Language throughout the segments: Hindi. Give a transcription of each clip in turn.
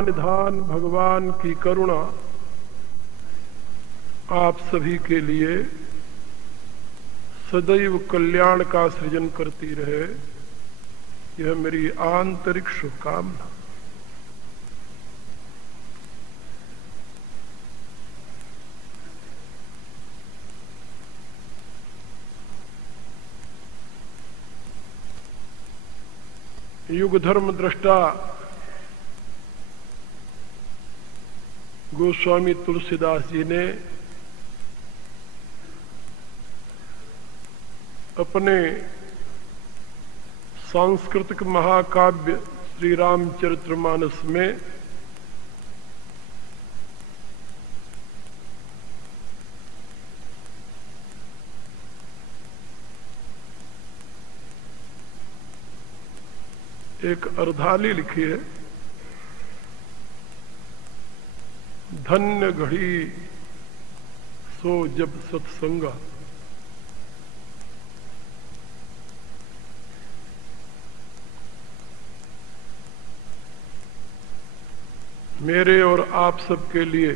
निधान भगवान की करुणा आप सभी के लिए सदैव कल्याण का सृजन करती रहे, यह मेरी आंतरिक शुभकामना। युग धर्म दृष्टा गोस्वामी तुलसीदास जी ने अपने सांस्कृतिक महाकाव्य श्री रामचरितमानस में एक अर्धाली लिखी है। धन्य घड़ी सो जब सत्संगा, मेरे और आप सबके लिए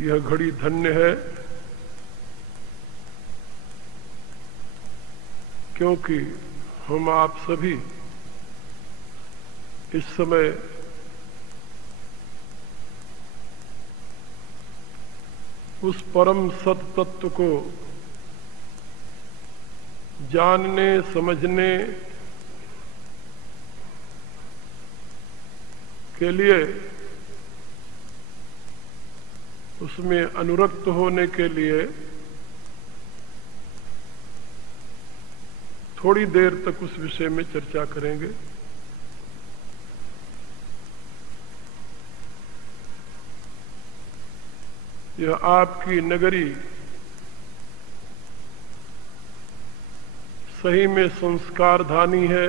यह घड़ी धन्य है, क्योंकि हम आप सभी इस समय उस परम सत तत्व को जानने समझने के लिए, उसमें अनुरक्त होने के लिए थोड़ी देर तक उस विषय में चर्चा करेंगे। यह आपकी नगरी सही में संस्कारधानी है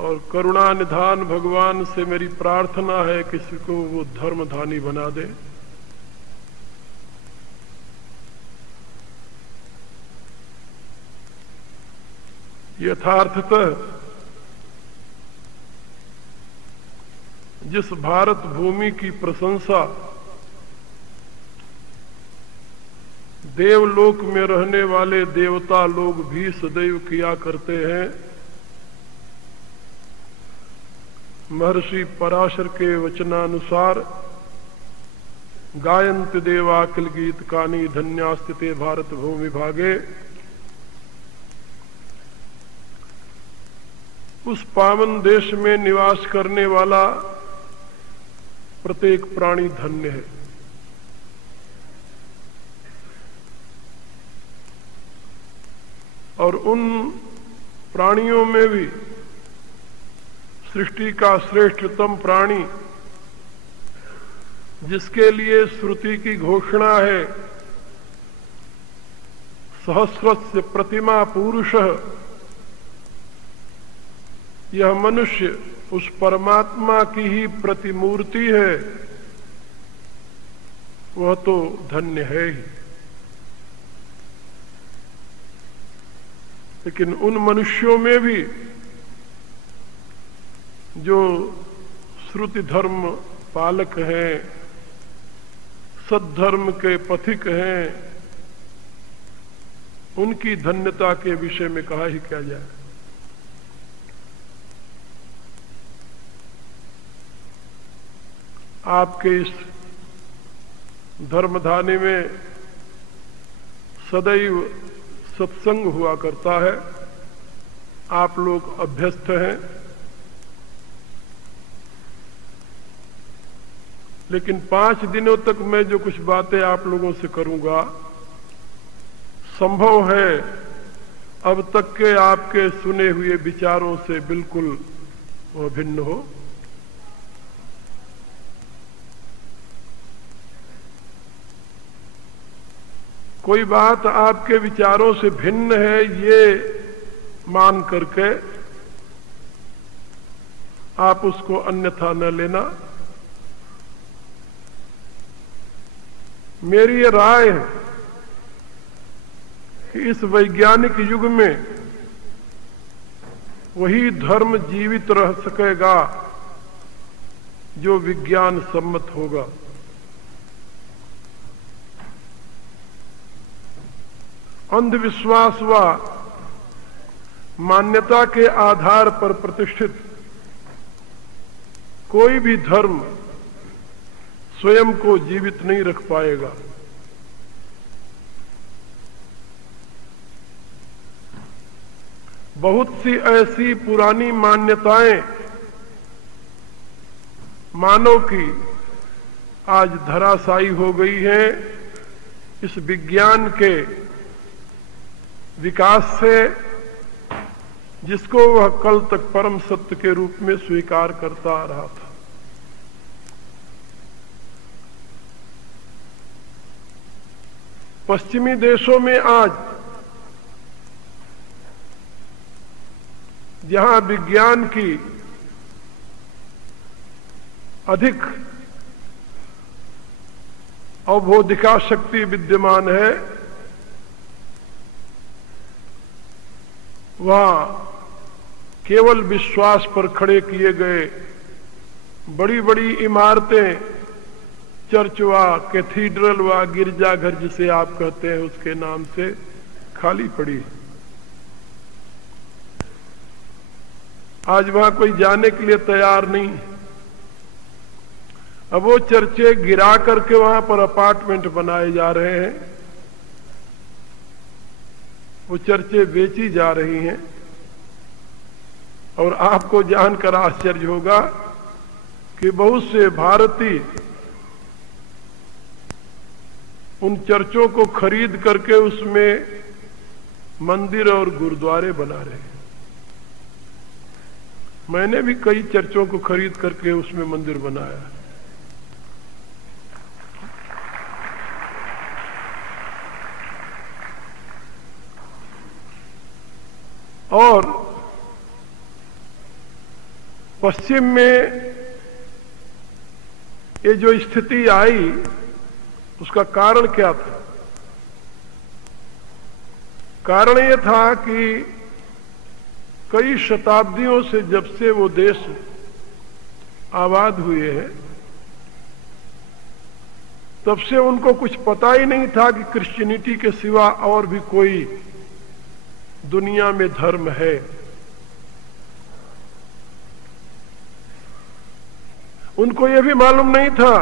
और करुणा निधान भगवान से मेरी प्रार्थना है किसी को वो धर्मधानी बना दे। यथार्थतः जिस भारत भूमि की प्रशंसा देवलोक में रहने वाले देवता लोग भी सदैव किया करते हैं, महर्षि पराशर के वचनानुसार गायन्त देवा किल गीत कानी धन्यास्तिते भारत भूमि भागे, उस पावन देश में निवास करने वाला प्रत्येक प्राणी धन्य है। और उन प्राणियों में भी सृष्टि का श्रेष्ठतम प्राणी, जिसके लिए श्रुति की घोषणा है सहस्रस्य प्रतिमा पुरुषः, यह मनुष्य उस परमात्मा की ही प्रतिमूर्ति है, वह तो धन्य है ही। लेकिन उन मनुष्यों में भी जो श्रुति धर्म पालक हैं, सद्धर्म के पथिक हैं, उनकी धन्यता के विषय में कहा ही क्या जाए। आपके इस धर्मधानी में सदैव सत्संग हुआ करता है, आप लोग अभ्यस्त हैं, लेकिन 5 दिनों तक मैं जो कुछ बातें आप लोगों से करूंगा, संभव है अब तक के आपके सुने हुए विचारों से बिल्कुल वह भिन्न हो। कोई बात आपके विचारों से भिन्न है ये मान करके आप उसको अन्यथा न लेना। मेरी ये राय है कि इस वैज्ञानिक युग में वही धर्म जीवित रह सकेगा जो विज्ञान सम्मत होगा। अंधविश्वास व मान्यता के आधार पर प्रतिष्ठित कोई भी धर्म स्वयं को जीवित नहीं रख पाएगा। बहुत सी ऐसी पुरानी मान्यताएं मानव की आज धराशायी हो गई हैं इस विज्ञान के विकास से, जिसको वह कल तक परम सत्य के रूप में स्वीकार करता आ रहा था। पश्चिमी देशों में आज जहां विज्ञान की अधिक अवबोधिका शक्ति विद्यमान है, वहां केवल विश्वास पर खड़े किए गए बड़ी बड़ी इमारतें, चर्च व कैथीड्रल व गिरजाघर जिसे आप कहते हैं उसके नाम से खाली पड़ी। आज वहां कोई जाने के लिए तैयार नहीं। अब वो चर्चे गिरा करके वहां पर अपार्टमेंट बनाए जा रहे हैं, वो चर्चे बेची जा रही हैं। और आपको जानकर आश्चर्य होगा कि बहुत से भारतीय उन चर्चों को खरीद करके उसमें मंदिर और गुरुद्वारे बना रहे हैं। मैंने भी कई चर्चों को खरीद करके उसमें मंदिर बनाया। और पश्चिम में ये जो स्थिति आई उसका कारण क्या था? कारण ये था कि कई शताब्दियों से जब से वो देश आबाद हुए हैं तब से उनको कुछ पता ही नहीं था कि क्रिश्चियनिटी के सिवा और भी कोई दुनिया में धर्म है। उनको यह भी मालूम नहीं था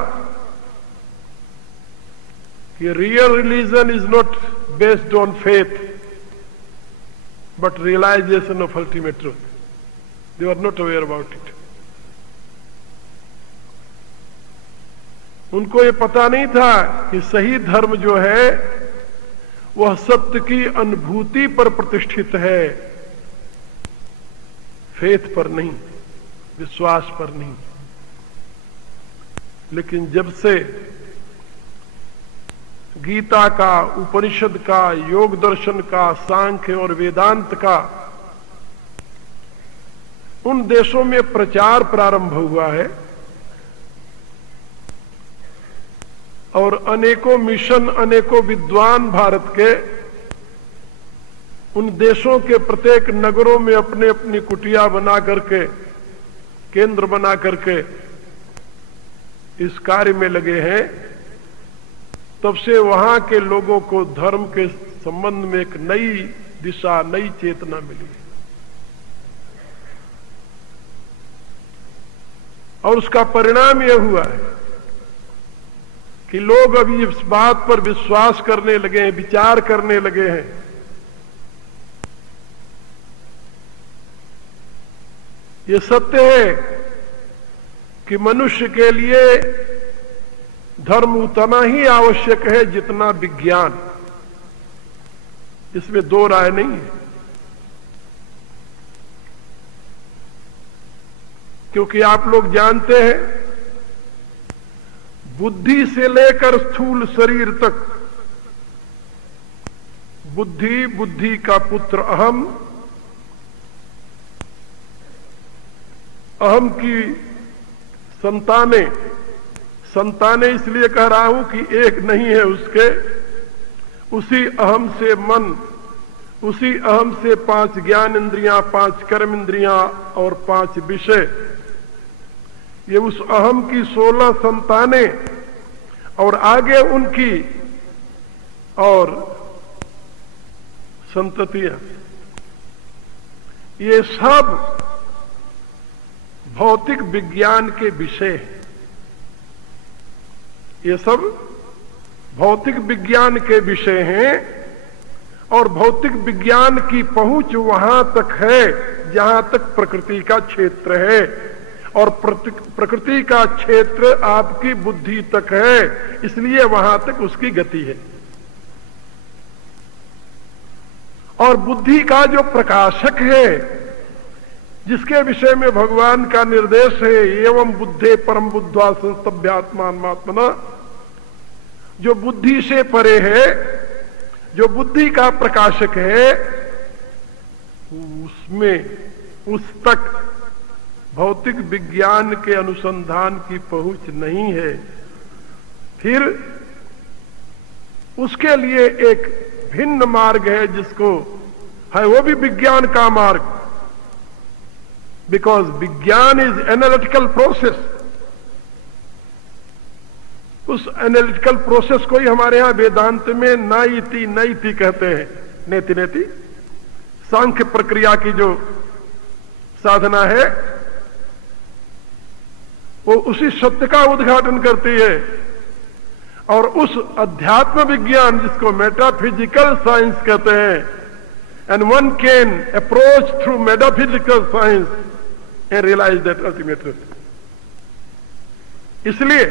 कि real religion is not based on faith but realization of ultimate truth. They were not aware about it. उनको ये पता नहीं था कि सही धर्म जो है वह सत्य की अनुभूति पर प्रतिष्ठित है, फेथ पर नहीं, विश्वास पर नहीं। लेकिन जब से गीता का, उपनिषद का, योग दर्शन का, सांख्य और वेदांत का उन देशों में प्रचार प्रारंभ हुआ है और अनेकों मिशन, अनेकों विद्वान भारत के उन देशों के प्रत्येक नगरों में अपने अपनी कुटिया बना करके, केंद्र बना करके इस कार्य में लगे हैं, तब से वहां के लोगों को धर्म के संबंध में एक नई दिशा, नई चेतना मिली और उसका परिणाम यह हुआ है कि लोग अभी इस बात पर विश्वास करने लगे हैं, विचार करने लगे हैं ये सत्य है कि मनुष्य के लिए धर्म उतना ही आवश्यक है जितना विज्ञान। इसमें दो राय नहीं है, क्योंकि आप लोग जानते हैं बुद्धि से लेकर स्थूल शरीर तक, बुद्धि, बुद्धि का पुत्र अहम, अहम की संतानें, संतानें इसलिए कह रहा हूं कि एक नहीं है उसके, उसी अहम से मन, उसी अहम से 5 ज्ञान इंद्रियां, 5 कर्म इंद्रियां और 5 विषय, ये उस अहम की 16 संतानें और आगे उनकी और संततियां, ये सब भौतिक विज्ञान के विषय हैं। ये सब भौतिक विज्ञान के विषय हैं और भौतिक विज्ञान की पहुंच वहां तक है जहां तक प्रकृति का क्षेत्र है, और प्रकृति का क्षेत्र आपकी बुद्धि तक है, इसलिए वहां तक उसकी गति है। और बुद्धि का जो प्रकाशक है, जिसके विषय में भगवान का निर्देश है, एवं बुद्धे परम बुद्ध्वा संस्तभ्यात्मात्मना, जो बुद्धि से परे है, जो बुद्धि का प्रकाशक है, उसमें उस तक भौतिक विज्ञान के अनुसंधान की पहुंच नहीं है। फिर उसके लिए एक भिन्न मार्ग है, जिसको है वो भी विज्ञान का मार्ग, बिकॉज विज्ञान इज एनालिटिकल प्रोसेस। उस एनालिटिकल प्रोसेस को ही हमारे यहां वेदांत में नाइति नैति कहते हैं। नेति नेति सांख्य प्रक्रिया की जो साधना है, वो उसी सत्य का उद्घाटन करती है। और उस अध्यात्म विज्ञान जिसको मेटाफिजिकल साइंस कहते हैं, and one can approach through metaphysical science and realize that ultimate truth. इसलिए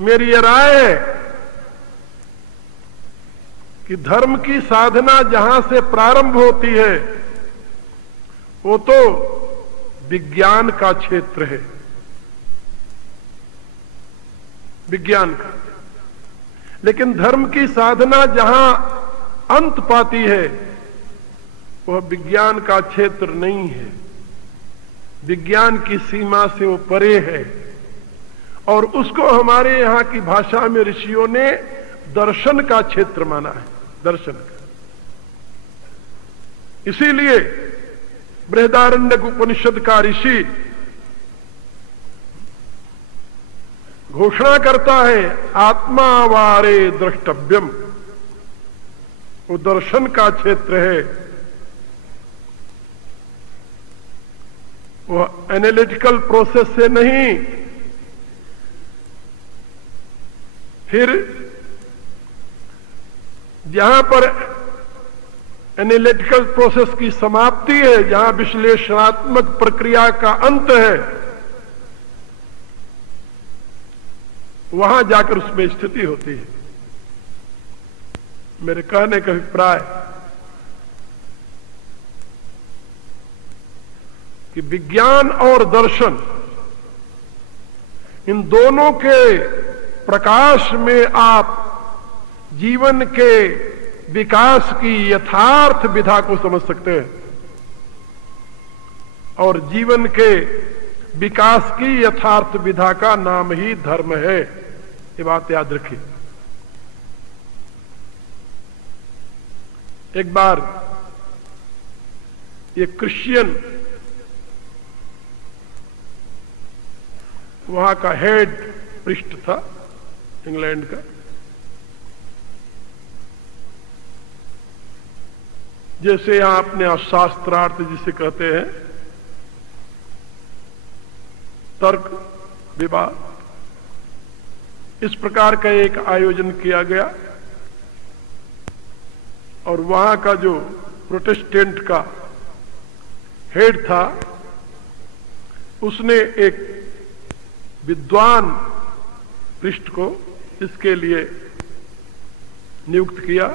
मेरी यह राय है कि धर्म की साधना जहां से प्रारंभ होती है, वो तो विज्ञान का क्षेत्र है, विज्ञान का। लेकिन धर्म की साधना जहां अंत पाती है, वह विज्ञान का क्षेत्र नहीं है, विज्ञान की सीमा से वो परे है। और उसको हमारे यहां की भाषा में ऋषियों ने दर्शन का क्षेत्र माना है, दर्शन का। इसीलिए बृहदारण्यक उपनिषद का ऋषि घोषणा करता है, आत्मावारे द्रष्टव्यम। वो दर्शन का क्षेत्र है, वह एनालिटिकल प्रोसेस से नहीं। फिर जहां पर एनालिटिकल प्रोसेस की समाप्ति है, जहां विश्लेषणात्मक प्रक्रिया का अंत है, वहां जाकर उसमें स्थिति होती है। मेरे कहने का अभिप्राय कि विज्ञान और दर्शन, इन दोनों के प्रकाश में आप जीवन के विकास की यथार्थ विधा को समझ सकते हैं। और जीवन के विकास की यथार्थ विधा का नाम ही धर्म है, ये बात याद रखिए। एक बार ये क्रिश्चियन, वहां का हेड प्रीस्ट था इंग्लैंड का, जैसे यहां अपने शास्त्रार्थ जिसे कहते हैं, तर्क विवाद, इस प्रकार का एक आयोजन किया गया। और वहां का जो प्रोटेस्टेंट का हेड था, उसने एक विद्वान पृष्ठ को इसके लिए नियुक्त किया।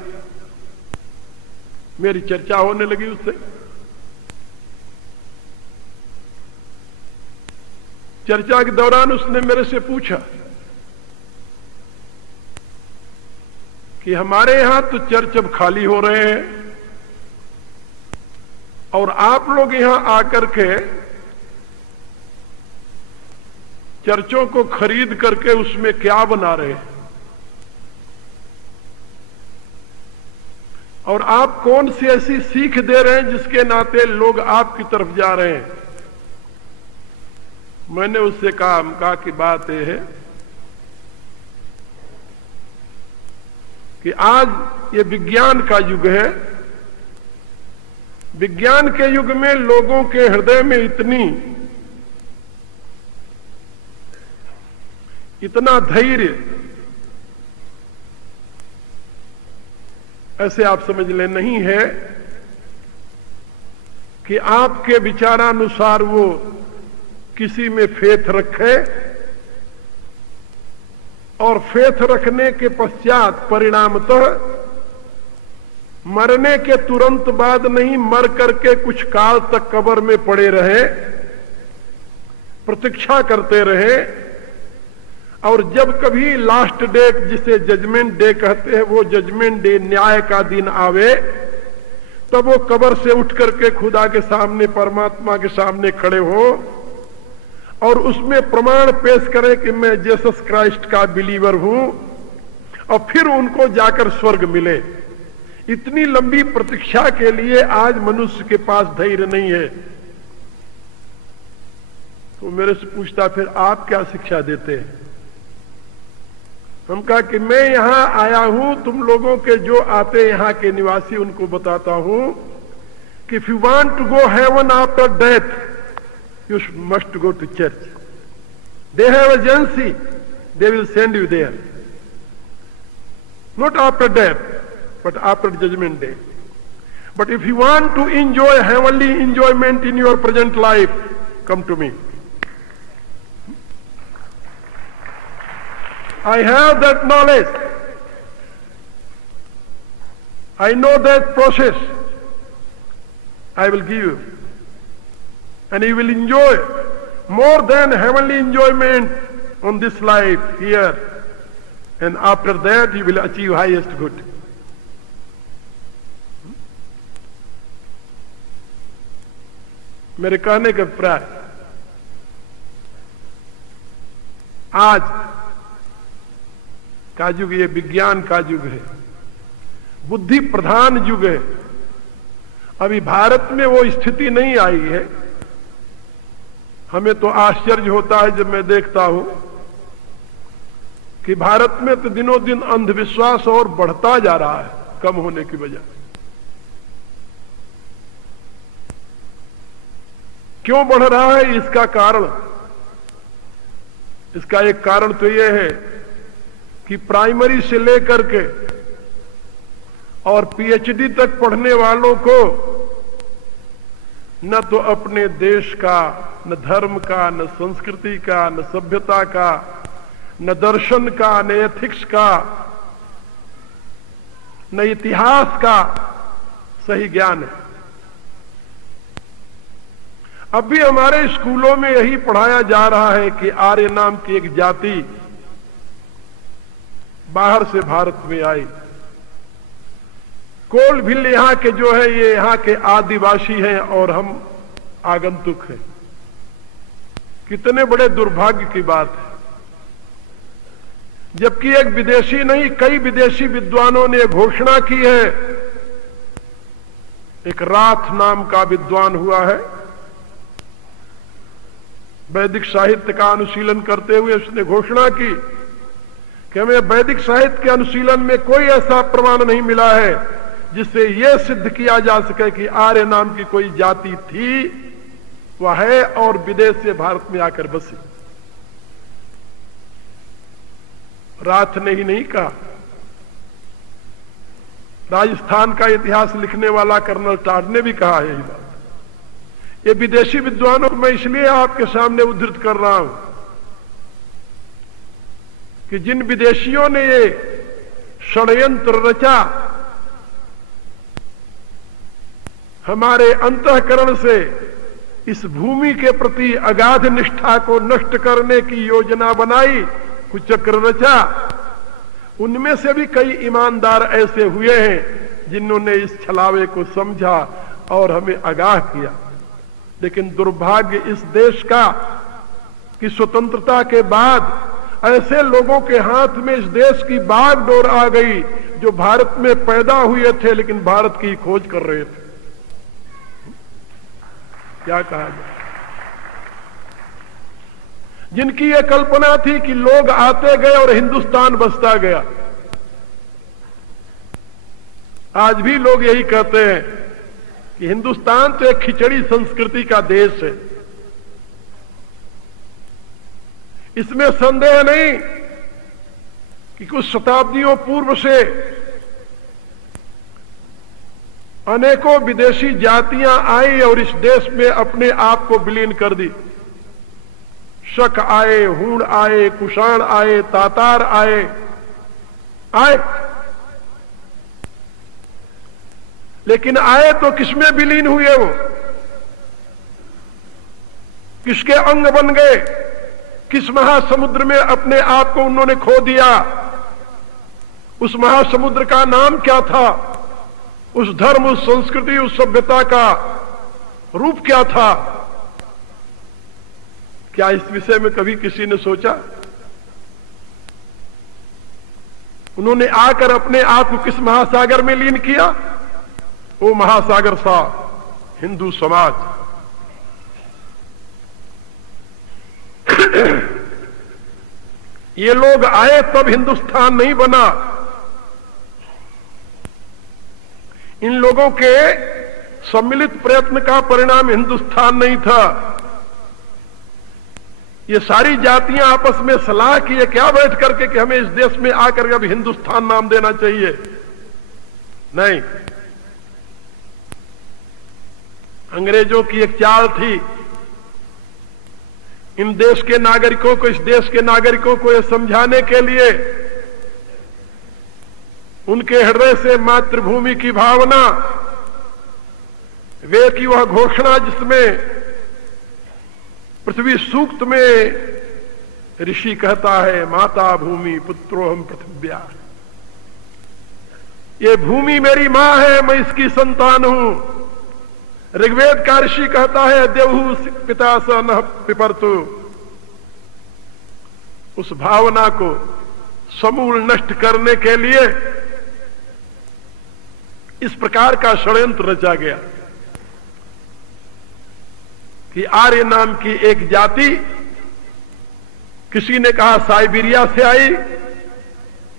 मेरी चर्चा होने लगी उससे। चर्चा के दौरान उसने मेरे से पूछा कि हमारे यहां तो चर्च अब खाली हो रहे हैं, और आप लोग यहां आकर के चर्चों को खरीद करके उसमें क्या बना रहे हैं? और आप कौन सी ऐसी सीख दे रहे हैं जिसके नाते लोग आपकी तरफ जा रहे हैं? मैंने उससे कहा कि बात यह है कि आज ये विज्ञान का युग है। विज्ञान के युग में लोगों के हृदय में इतना धैर्य, ऐसे आप समझ लें, नहीं है कि आपके विचारानुसार वो किसी में फेथ रखे और फेथ रखने के पश्चात परिणामतः मरने के तुरंत बाद नहीं, मर करके कुछ काल तक कब्र में पड़े रहे, प्रतीक्षा करते रहे, और जब कभी लास्ट डे, जिसे जजमेंट डे कहते हैं, वो जजमेंट डे, न्याय का दिन आवे, तब वो कब्र से उठ करके खुदा के सामने, परमात्मा के सामने खड़े हो और उसमें प्रमाण पेश करें कि मैं जीसस क्राइस्ट का बिलीवर हूं, और फिर उनको जाकर स्वर्ग मिले। इतनी लंबी प्रतीक्षा के लिए आज मनुष्य के पास धैर्य नहीं है। तो मेरे से पूछता, फिर आप क्या शिक्षा देते हैं? हम कहा कि मैं यहां आया हूं, तुम लोगों के जो आते यहां के निवासी, उनको बताता हूं कि if you want to go heaven after death, you must go to church. They have agency. They will send you there. Not after death, but after judgment day. But if you want to enjoy heavenly enjoyment in your present life, come to me. I have that knowledge. I know that process. I will give you. And you will enjoy more than heavenly enjoyment on this life here. And after that you will achieve highest good. मेरे कहने का अभिप्राय, आज का युग ये विज्ञान का युग है, बुद्धि प्रधान युग है। अभी भारत में वो स्थिति नहीं आई है। हमें तो आश्चर्य होता है जब मैं देखता हूं कि भारत में तो दिनों दिन अंधविश्वास और बढ़ता जा रहा है, कम होने की बजाय। क्यों बढ़ रहा है? इसका कारण, इसका एक कारण तो यह है कि प्राइमरी से लेकर के और पीएचडी तक पढ़ने वालों को न तो अपने देश का, न धर्म का, न संस्कृति का, न सभ्यता का, न दर्शन का, न एथिक्स का, न इतिहास का सही ज्ञान है। अब भी हमारे स्कूलों में यही पढ़ाया जा रहा है कि आर्य नाम की एक जाति बाहर से भारत में आई। कोलभिल यहां के जो है, ये यहां के आदिवासी हैं और हम आगंतुक हैं। कितने बड़े दुर्भाग्य की बात है। जबकि एक विदेशी नहीं, कई विदेशी विद्वानों ने घोषणा की है। एक राथ नाम का विद्वान हुआ है, वैदिक साहित्य का अनुशीलन करते हुए उसने घोषणा की कि हमें वैदिक साहित्य के अनुशीलन में कोई ऐसा प्रमाण नहीं मिला है जिससे यह सिद्ध किया जा सके कि आर्य नाम की कोई जाति थी, वह है और विदेश से भारत में आकर बसी। राथ ने ही नहीं कहा, राजस्थान का इतिहास लिखने वाला कर्नल टाड ने भी कहा यही बात। ये विदेशी विद्वानों को मैं इसलिए आपके सामने उद्धृत कर रहा हूं कि जिन विदेशियों ने ये षड्यंत्र रचा, हमारे अंतःकरण से इस भूमि के प्रति अगाध निष्ठा को नष्ट करने की योजना बनाई, कुचक्र रचा, उनमें से भी कई ईमानदार ऐसे हुए हैं जिन्होंने इस छलावे को समझा और हमें आगाह किया। लेकिन दुर्भाग्य इस देश का कि स्वतंत्रता के बाद ऐसे लोगों के हाथ में इस देश की बागडोर आ गई जो भारत में पैदा हुए थे लेकिन भारत की खोज कर रहे थे। क्या कहा जाए, जिनकी यह कल्पना थी कि लोग आते गए और हिंदुस्तान बसता गया। आज भी लोग यही कहते हैं कि हिंदुस्तान तो एक खिचड़ी संस्कृति का देश है। इसमें संदेह नहीं कि कुछ शताब्दियों पूर्व से अनेकों विदेशी जातियां आई और इस देश में अपने आप को विलीन कर दी। शक आए, हूण आए, कुषाण आए, तातार आए, लेकिन आए तो किसमें विलीन हुए? वो किसके अंग बन गए? किस महासमुद्र में अपने आप को उन्होंने खो दिया? उस महासमुद्र का नाम क्या था? उस धर्म, उस संस्कृति, उस सभ्यता का रूप क्या था? क्या इस विषय में कभी किसी ने सोचा? उन्होंने आकर अपने आप को किस महासागर में लीन किया? वो महासागर था हिंदू समाज। ये लोग आए तब हिंदुस्तान नहीं बना। इन लोगों के सम्मिलित प्रयत्न का परिणाम हिंदुस्तान नहीं था। ये सारी जातियां आपस में सलाह किए क्या बैठ करके कि हमें इस देश में आकर अब हिंदुस्तान नाम देना चाहिए? नहीं, अंग्रेजों की एक चाल थी। इन देश के नागरिकों को, इस देश के नागरिकों को यह समझाने के लिए उनके हृदय से मातृभूमि की भावना, वे की वह घोषणा जिसमें पृथ्वी सूक्त में ऋषि कहता है, माता भूमि पुत्रोहम पृथिव्या, ये भूमि मेरी मां है, मैं इसकी संतान हूं। ऋग्वेद का ऋषि कहता है, देवहु पिता स न पिपरतु। उस भावना को समूल नष्ट करने के लिए इस प्रकार का षड्यंत्र रचा गया कि आर्य नाम की एक जाति, किसी ने कहा साइबेरिया से आई,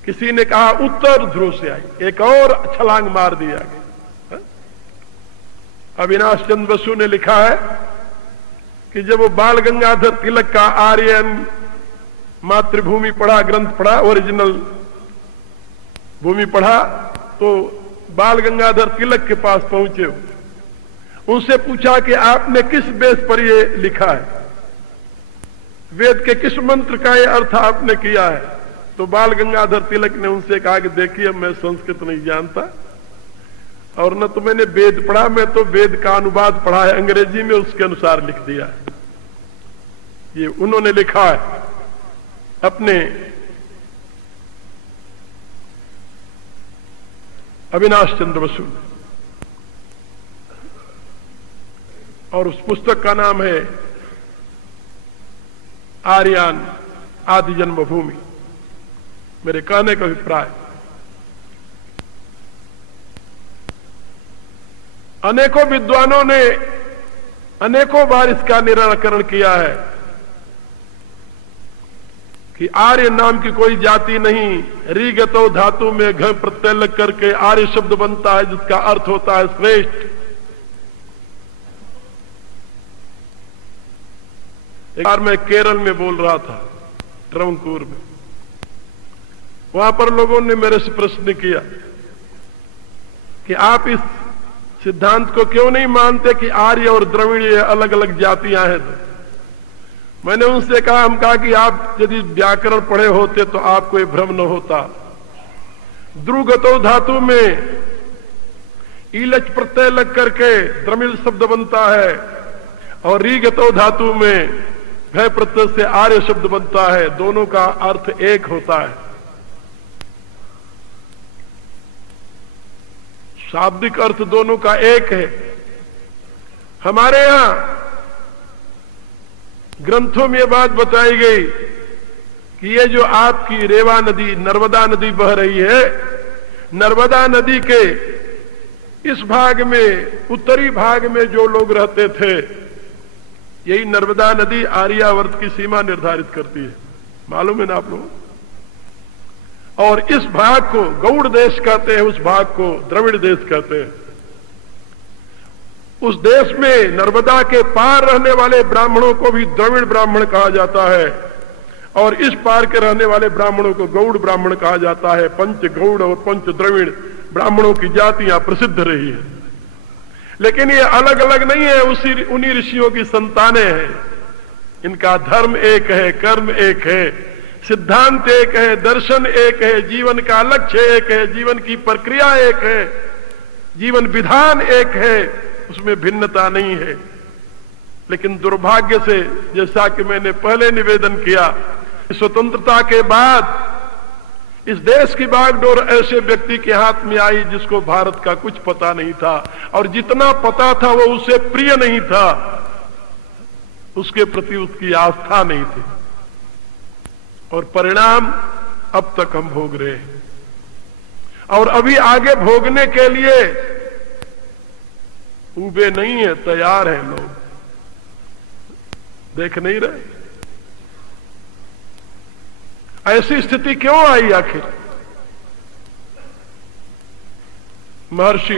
किसी ने कहा उत्तर ध्रुव से आई, एक और छलांग मार दिया गया। अविनाश चंद्र बसु ने लिखा है कि जब वो बाल गंगाधर तिलक का आर्यन मातृभूमि पढ़ा, ग्रंथ पढ़ा, ओरिजिनल भूमि पढ़ा, तो बाल गंगाधर तिलक के पास पहुंचे। उनसे पूछा कि आपने किस बेस पर ये लिखा है, वेद के किस मंत्र का ये अर्थ आपने किया है? तो बाल गंगाधर तिलक ने उनसे कहा कि देखिए, मैं संस्कृत नहीं जानता और न तो मैंने वेद पढ़ा, मैं तो वेद का अनुवाद पढ़ा है अंग्रेजी में, उसके अनुसार लिख दिया है। ये उन्होंने लिखा है अपने अविनाश चंद्र बसु ने, और उस पुस्तक का नाम है आर्यान आदि जन्मभूमि। मेरे कहने का अभिप्राय, अनेकों विद्वानों ने अनेकों बार इसका निराकरण किया है कि आर्य नाम की कोई जाति नहीं। ऋगतो धातु में घ प्रत्यय लग करके आर्य शब्द बनता है, जिसका अर्थ होता है श्रेष्ठ। एक बार मैं केरल में बोल रहा था, ट्रवंकूर में, वहां पर लोगों ने मेरे से प्रश्न किया कि आप इस सिद्धांत को क्यों नहीं मानते कि आर्य और द्रविड़ अलग अलग जातियां हैं? तो मैंने उनसे कहा, हम कहा कि आप यदि व्याकरण पढ़े होते तो आपको ये भ्रम न होता। द्रुगतो धातु में ईलच प्रत्यय लग करके द्रमिल शब्द बनता है, और रीगतो धातु में भय प्रत्यय से आर्य शब्द बनता है। दोनों का अर्थ एक होता है। शाब्दिक अर्थ दोनों का एक है। हमारे यहां ग्रंथों में यह बात बताई गई कि ये जो आपकी रेवा नदी, नर्मदा नदी बह रही है, नर्मदा नदी के इस भाग में, उत्तरी भाग में जो लोग रहते थे, यही नर्मदा नदी आर्यावर्त की सीमा निर्धारित करती है, मालूम है ना आप लोग। और इस भाग को गौड़ देश कहते हैं, उस भाग को द्रविड़ देश कहते हैं। उस देश में नर्मदा के पार रहने वाले ब्राह्मणों को भी द्रविड़ ब्राह्मण कहा जाता है, और इस पार के रहने वाले ब्राह्मणों को गौड़ ब्राह्मण कहा जाता है। पंच गौड़ और पंच द्रविड़ ब्राह्मणों की जातियां प्रसिद्ध रही है, लेकिन ये अलग अलग नहीं है, उन्हीं ऋषियों की संतानें हैं। इनका धर्म एक है, कर्म एक है, सिद्धांत एक है, दर्शन एक है, जीवन का लक्ष्य एक है, जीवन की प्रक्रिया एक है, जीवन विधान एक है, उसमें भिन्नता नहीं है। लेकिन दुर्भाग्य से, जैसा कि मैंने पहले निवेदन किया, स्वतंत्रता के बाद इस देश की बागडोर ऐसे व्यक्ति के हाथ में आई जिसको भारत का कुछ पता नहीं था, और जितना पता था वो उसे प्रिय नहीं था, उसके प्रति उसकी आस्था नहीं थी, और परिणाम अब तक हम भोग रहे हैं। और अभी आगे भोगने के लिए उबे नहीं है, तैयार हैं लोग। देख नहीं रहे ऐसी स्थिति क्यों आई आखिर? महर्षि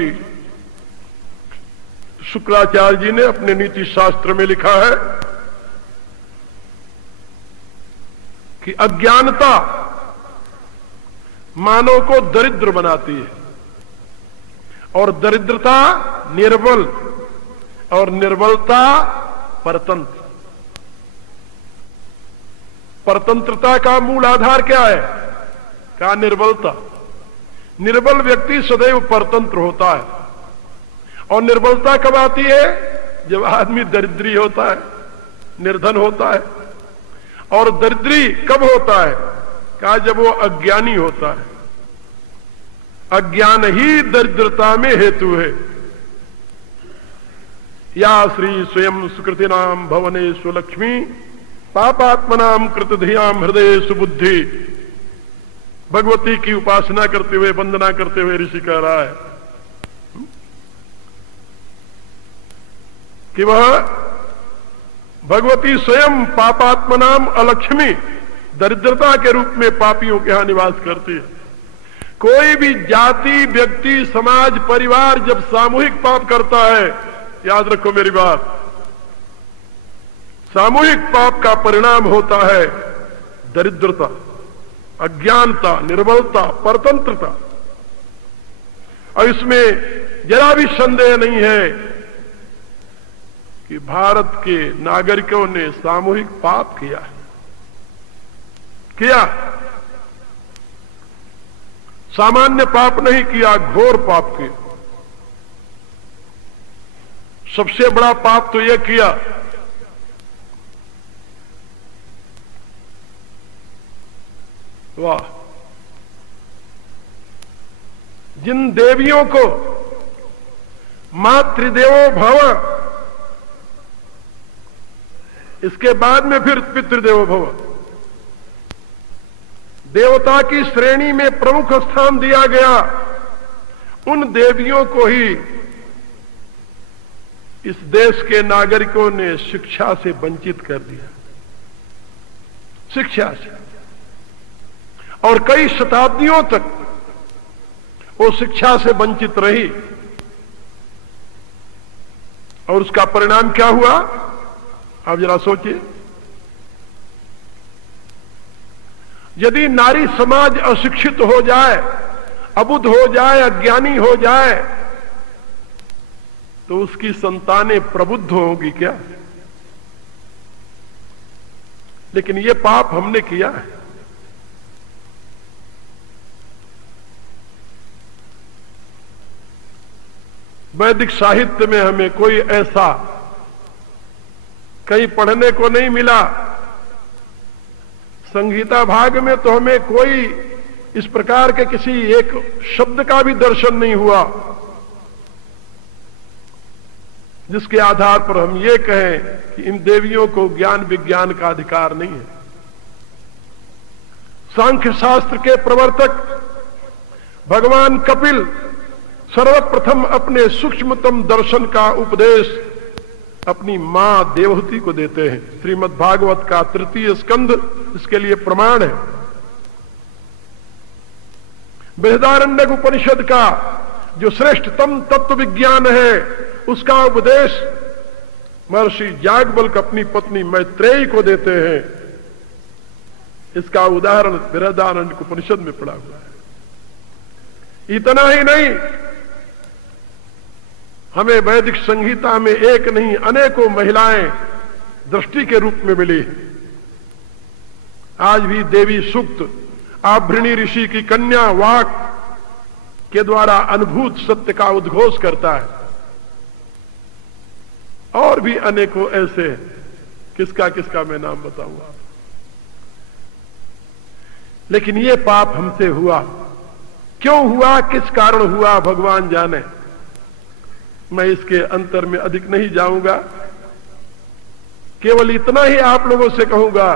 शुक्राचार्य जी ने अपने नीति शास्त्र में लिखा है कि अज्ञानता मानव को दरिद्र बनाती है, और दरिद्रता निर्बल, और निर्बलता परतंत्र। परतंत्रता का मूल आधार क्या है? क्या? निर्बलता। निर्बल व्यक्ति सदैव परतंत्र होता है, और निर्बलता कब आती है? जब आदमी दरिद्री होता है, निर्धन होता है। और दरिद्री कब होता है? कहा जब वो अज्ञानी होता है। अज्ञान ही दरिद्रता में हेतु है। या श्री स्वयं सुकृति नाम भवने सुलक्ष्मी पापात्मनाम कृतधियाम हृदय सुबुद्धि। भगवती की उपासना करते हुए, वंदना करते हुए ऋषि कह रहा है कि वह भगवती स्वयं पापात्मनाम अलक्ष्मी, दरिद्रता के रूप में पापियों के यहां निवास करती है। कोई भी जाति, व्यक्ति, समाज, परिवार जब सामूहिक पाप करता है, याद रखो मेरी बात, सामूहिक पाप का परिणाम होता है दरिद्रता, अज्ञानता, निर्बलता, परतंत्रता। और इसमें जरा भी संदेह नहीं है कि भारत के नागरिकों ने सामूहिक पाप किया। सामान्य पाप नहीं किया, घोर पाप किया। सबसे बड़ा पाप तो यह किया वाह, जिन देवियों को मातृदेवो भव, इसके बाद में फिर पितृदेवो भव, देवता की श्रेणी में प्रमुख स्थान दिया गया, उन देवियों को ही इस देश के नागरिकों ने शिक्षा से वंचित कर दिया, शिक्षा से। और कई शताब्दियों तक वो शिक्षा से वंचित रही, और उसका परिणाम क्या हुआ आप जरा सोचिए। यदि नारी समाज अशिक्षित हो जाए, अबुद्ध हो जाए, अज्ञानी हो जाए, तो उसकी संतानें प्रबुद्ध होंगी क्या? लेकिन ये पाप हमने किया है। वैदिक साहित्य में हमें कोई ऐसा कहीं पढ़ने को नहीं मिला। संहिता भाग में तो हमें कोई इस प्रकार के किसी एक शब्द का भी दर्शन नहीं हुआ जिसके आधार पर हम ये कहें कि इन देवियों को ज्ञान विज्ञान का अधिकार नहीं है। सांख्य शास्त्र के प्रवर्तक भगवान कपिल सर्वप्रथम अपने सूक्ष्मतम दर्शन का उपदेश अपनी मां देवहूति को देते हैं। श्रीमद् भागवत का 3 स्कंद इसके लिए प्रमाण है। बृहदारण्यक उपनिषद का जो श्रेष्ठतम तत्व विज्ञान है उसका उपदेश महर्षि याज्ञवल्क्य अपनी पत्नी मैत्रेयी को देते हैं। इसका उदाहरण बृहदारण्यक उपनिषद में पड़ा हुआ है। इतना ही नहीं, हमें वैदिक संहिता में एक नहीं अनेकों महिलाएं दृष्टि के रूप में मिली। आज भी देवी सूक्त आभृणी ऋषि की कन्या वाक के द्वारा अनुभूत सत्य का उद्घोष करता है। और भी अनेकों ऐसे, किसका किसका मैं नाम बताऊंगा। लेकिन ये पाप हमसे हुआ, क्यों हुआ, किस कारण हुआ, भगवान जाने। मैं इसके अंतर में अधिक नहीं जाऊंगा, केवल इतना ही आप लोगों से कहूंगा,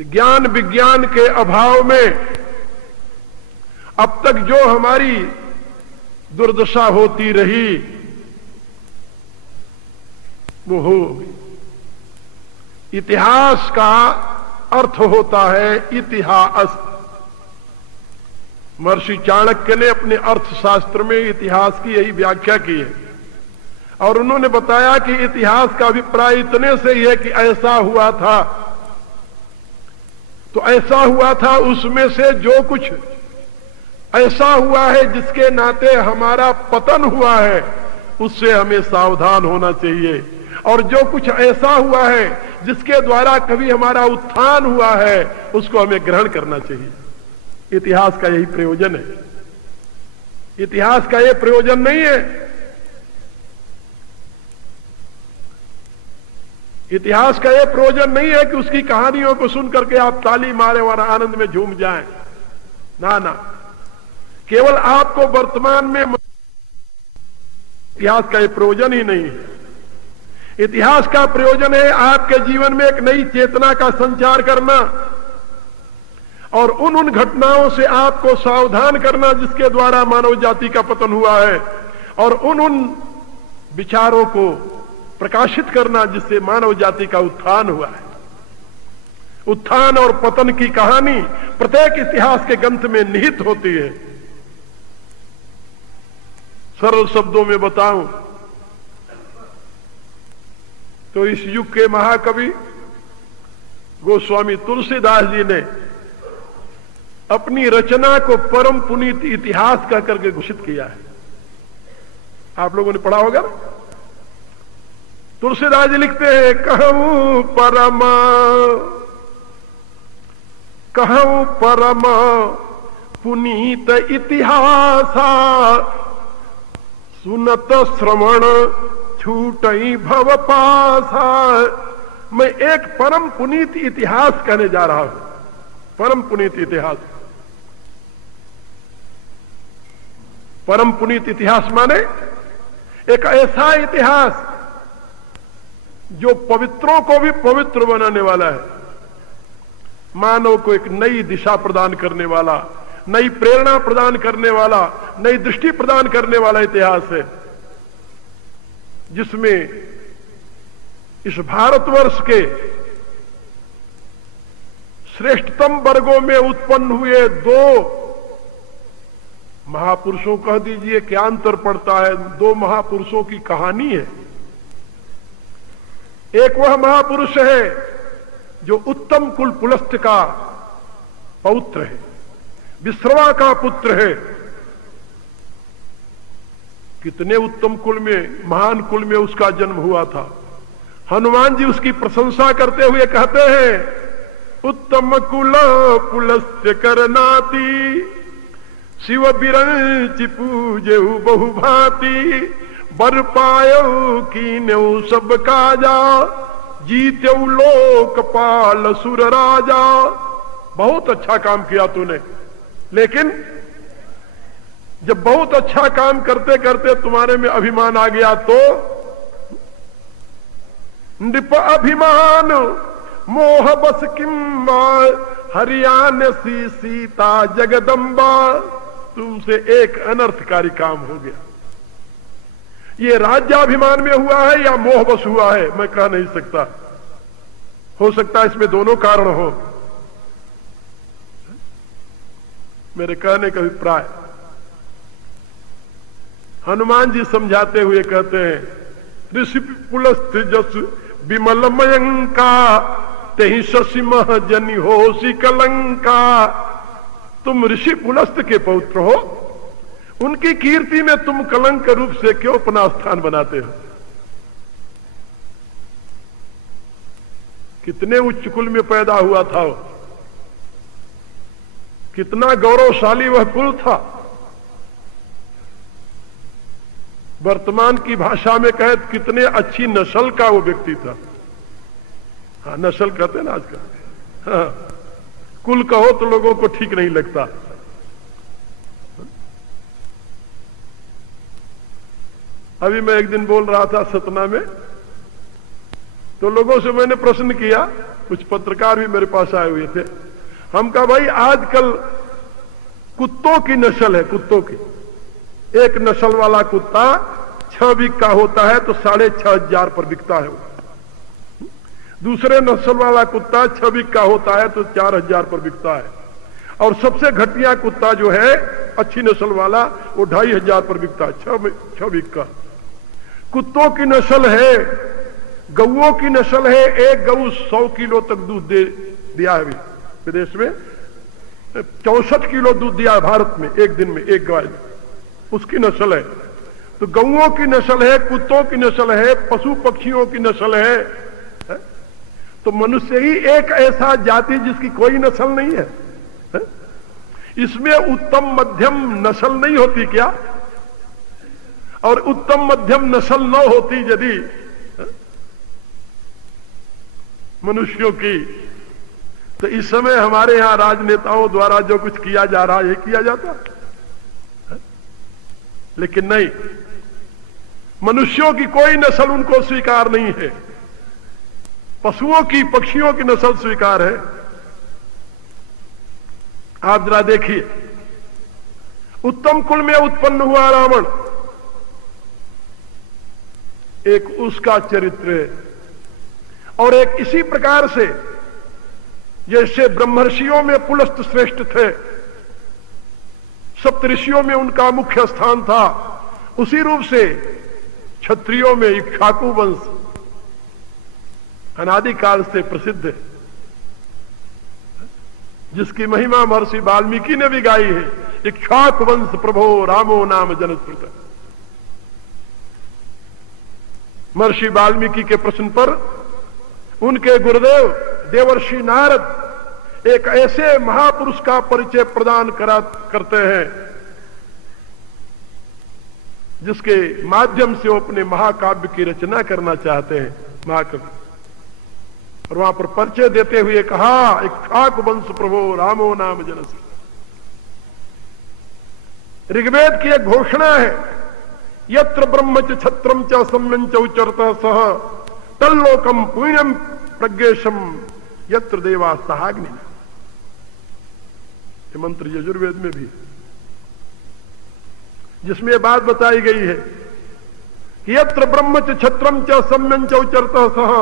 ज्ञान विज्ञान के अभाव में अब तक जो हमारी दुर्दशा होती रही वो हो। इतिहास का अर्थ होता है इतिहास। महर्षि चाणक्य ने अपने अर्थशास्त्र में इतिहास की यही व्याख्या की है और उन्होंने बताया कि इतिहास का अभिप्राय इतने से ही है कि ऐसा हुआ था, तो ऐसा हुआ था, उसमें से जो कुछ ऐसा हुआ है जिसके नाते हमारा पतन हुआ है उससे हमें सावधान होना चाहिए, और जो कुछ ऐसा हुआ है जिसके द्वारा कभी हमारा उत्थान हुआ है उसको हमें ग्रहण करना चाहिए। इतिहास का यही प्रयोजन है। इतिहास का यह प्रयोजन नहीं है। इतिहास का यह प्रयोजन नहीं है कि उसकी कहानियों को सुन करके आप ताली मारे और आनंद में झूम जाएं। ना ना, केवल आपको वर्तमान में इतिहास का यह प्रयोजन ही नहीं है। इतिहास का प्रयोजन है आपके जीवन में एक नई चेतना का संचार करना और उन घटनाओं से आपको सावधान करना जिसके द्वारा मानव जाति का पतन हुआ है, और उन विचारों को प्रकाशित करना जिससे मानव जाति का उत्थान हुआ है। उत्थान और पतन की कहानी प्रत्येक इतिहास के ग्रंथ में निहित होती है। सरल शब्दों में बताऊं तो इस युग के महाकवि गोस्वामी तुलसीदास जी ने अपनी रचना को परम पुनीत इतिहास कह करके घोषित किया है। आप लोगों ने पढ़ा होगा ना? तुलसीदास जी लिखते हैं, कहूं परम पुनीत इतिहासा, सुनत श्रवण छूटई भव पासा। मैं एक परम पुनीत इतिहास कहने जा रहा हूं। परम पुनीत इतिहास। परम पुनीत इतिहास माने एक ऐसा इतिहास जो पवित्रों को भी पवित्र बनाने वाला है, मानव को एक नई दिशा प्रदान करने वाला, नई प्रेरणा प्रदान करने वाला, नई दृष्टि प्रदान करने वाला इतिहास है, जिसमें इस भारतवर्ष के श्रेष्ठतम वर्गों में उत्पन्न हुए दो महापुरुषों, कह दीजिए क्या अंतर पड़ता है, दो महापुरुषों की कहानी है। एक वह महापुरुष है जो उत्तम कुल पुलस्त का पौत्र है, विश्रवा का पुत्र है। कितने उत्तम कुल में, महान कुल में उसका जन्म हुआ था। हनुमान जी उसकी प्रशंसा करते हुए कहते हैं, उत्तम कुल पुलस्त करनाती, शिव बिरंच पूजे बहु भांति, बर पायो कीन्यौ सब काजा, जीत्यौ लोकपाल सुर राजा। बहुत अच्छा काम किया तूने, लेकिन जब बहुत अच्छा काम करते करते तुम्हारे में अभिमान आ गया तो नृप अभिमान मोह बस किम्बा हरियाण सी सीता जगदम्बा, तुमसे एक अनर्थकारी काम हो गया। ये राज्याभिमान में हुआ है या मोहवश हुआ है, मैं कह नहीं सकता। हो सकता है इसमें दोनों कारण हो। मेरे कहने का अभिप्राय, हनुमान जी समझाते हुए कहते हैं, ऋषि पुलस्थ जस विमल मयंका, तेहि शशि मह जनि होसी कलंका। तुम ऋषि पुलस्थ के पौत्र हो, उनकी कीर्ति में तुम कलंक रूप से क्यों अपना स्थान बनाते हो? कितने उच्च कुल में पैदा हुआ था वो, कितना गौरवशाली वह कुल था। वर्तमान की भाषा में कहे तो कितने अच्छी नस्ल का वो व्यक्ति था। हाँ, नस्ल कहते हैं ना आजकल। हाँ, कुल कहो तो लोगों को ठीक नहीं लगता। अभी मैं एक दिन बोल रहा था सतना में, तो लोगों से मैंने प्रश्न किया, कुछ पत्रकार भी मेरे पास आए हुए थे। हम कहा भाई आजकल कुत्तों की नस्ल है, कुत्तों की। एक नस्ल वाला कुत्ता 6 वीक का होता है तो 6,500 पर बिकता है वो। दूसरे नस्ल वाला कुत्ता 6 वीक का होता है तो 4,000 पर बिकता है। और सबसे घटिया कुत्ता जो है अच्छी नस्ल वाला, वो 2,500 पर बिकता है 6 वीक का। कुत्तों की नस्ल है, गौओं की नस्ल है। एक गऊ 100 किलो तक दूध दे दिया है। अभी विदेश में 64 किलो दूध दिया है भारत में एक दिन में, एक गाय में, उसकी नस्ल है। तो गौओं की नस्ल है, कुत्तों की नस्ल है, पशु पक्षियों की नस्ल है। तो मनुष्य ही एक ऐसा जाति जिसकी कोई नस्ल नहीं है। इसमें उत्तम मध्यम नस्ल नहीं होती क्या? और उत्तम मध्यम नस्ल न होती यदि मनुष्यों की, तो इस समय हमारे यहां राजनेताओं द्वारा जो कुछ किया जा रहा है, ये किया जाता। लेकिन नहीं, मनुष्यों की कोई नस्ल उनको स्वीकार नहीं है। पशुओं की, पक्षियों की नस्ल स्वीकार है। आप जरा देखिए, उत्तम कुल में उत्पन्न हुआ रावण, एक उसका चरित्र है। और एक इसी प्रकार से जैसे ब्रह्मर्षियों में पुलस्त श्रेष्ठ थे, सप्तऋषियों में उनका मुख्य स्थान था, उसी रूप से क्षत्रियों में इक्ष्वाकु वंश अनादिकाल से प्रसिद्ध है, जिसकी महिमा महर्षि वाल्मीकि ने भी गाई है। इक्ष्वाकु वंश प्रभो रामो नाम जनस्मृत। महर्षि वाल्मीकि के प्रश्न पर उनके गुरुदेव देवर्षि नारद एक ऐसे महापुरुष का परिचय प्रदान करते हैं जिसके माध्यम से वो अपने महाकाव्य की रचना करना चाहते हैं, महाकवि। और वहां पर परिचय देते हुए कहा, इक्ष्वाकु वंश प्रभो रामो नाम जनस्मृत। ऋग्वेद की एक घोषणा है, यत्र ब्रह्म च छत्रम च सम्यं च उच्चरतः सह तल्लोकम पुण्यम प्रज्ञेशम यत्र देवा सहाग्नि। ये मंत्र यजुर्वेद में भी, जिसमें यह बात बताई गई है कि यत्र ब्रह्म च छत्रम च सम्यं च उच्चरतः सह,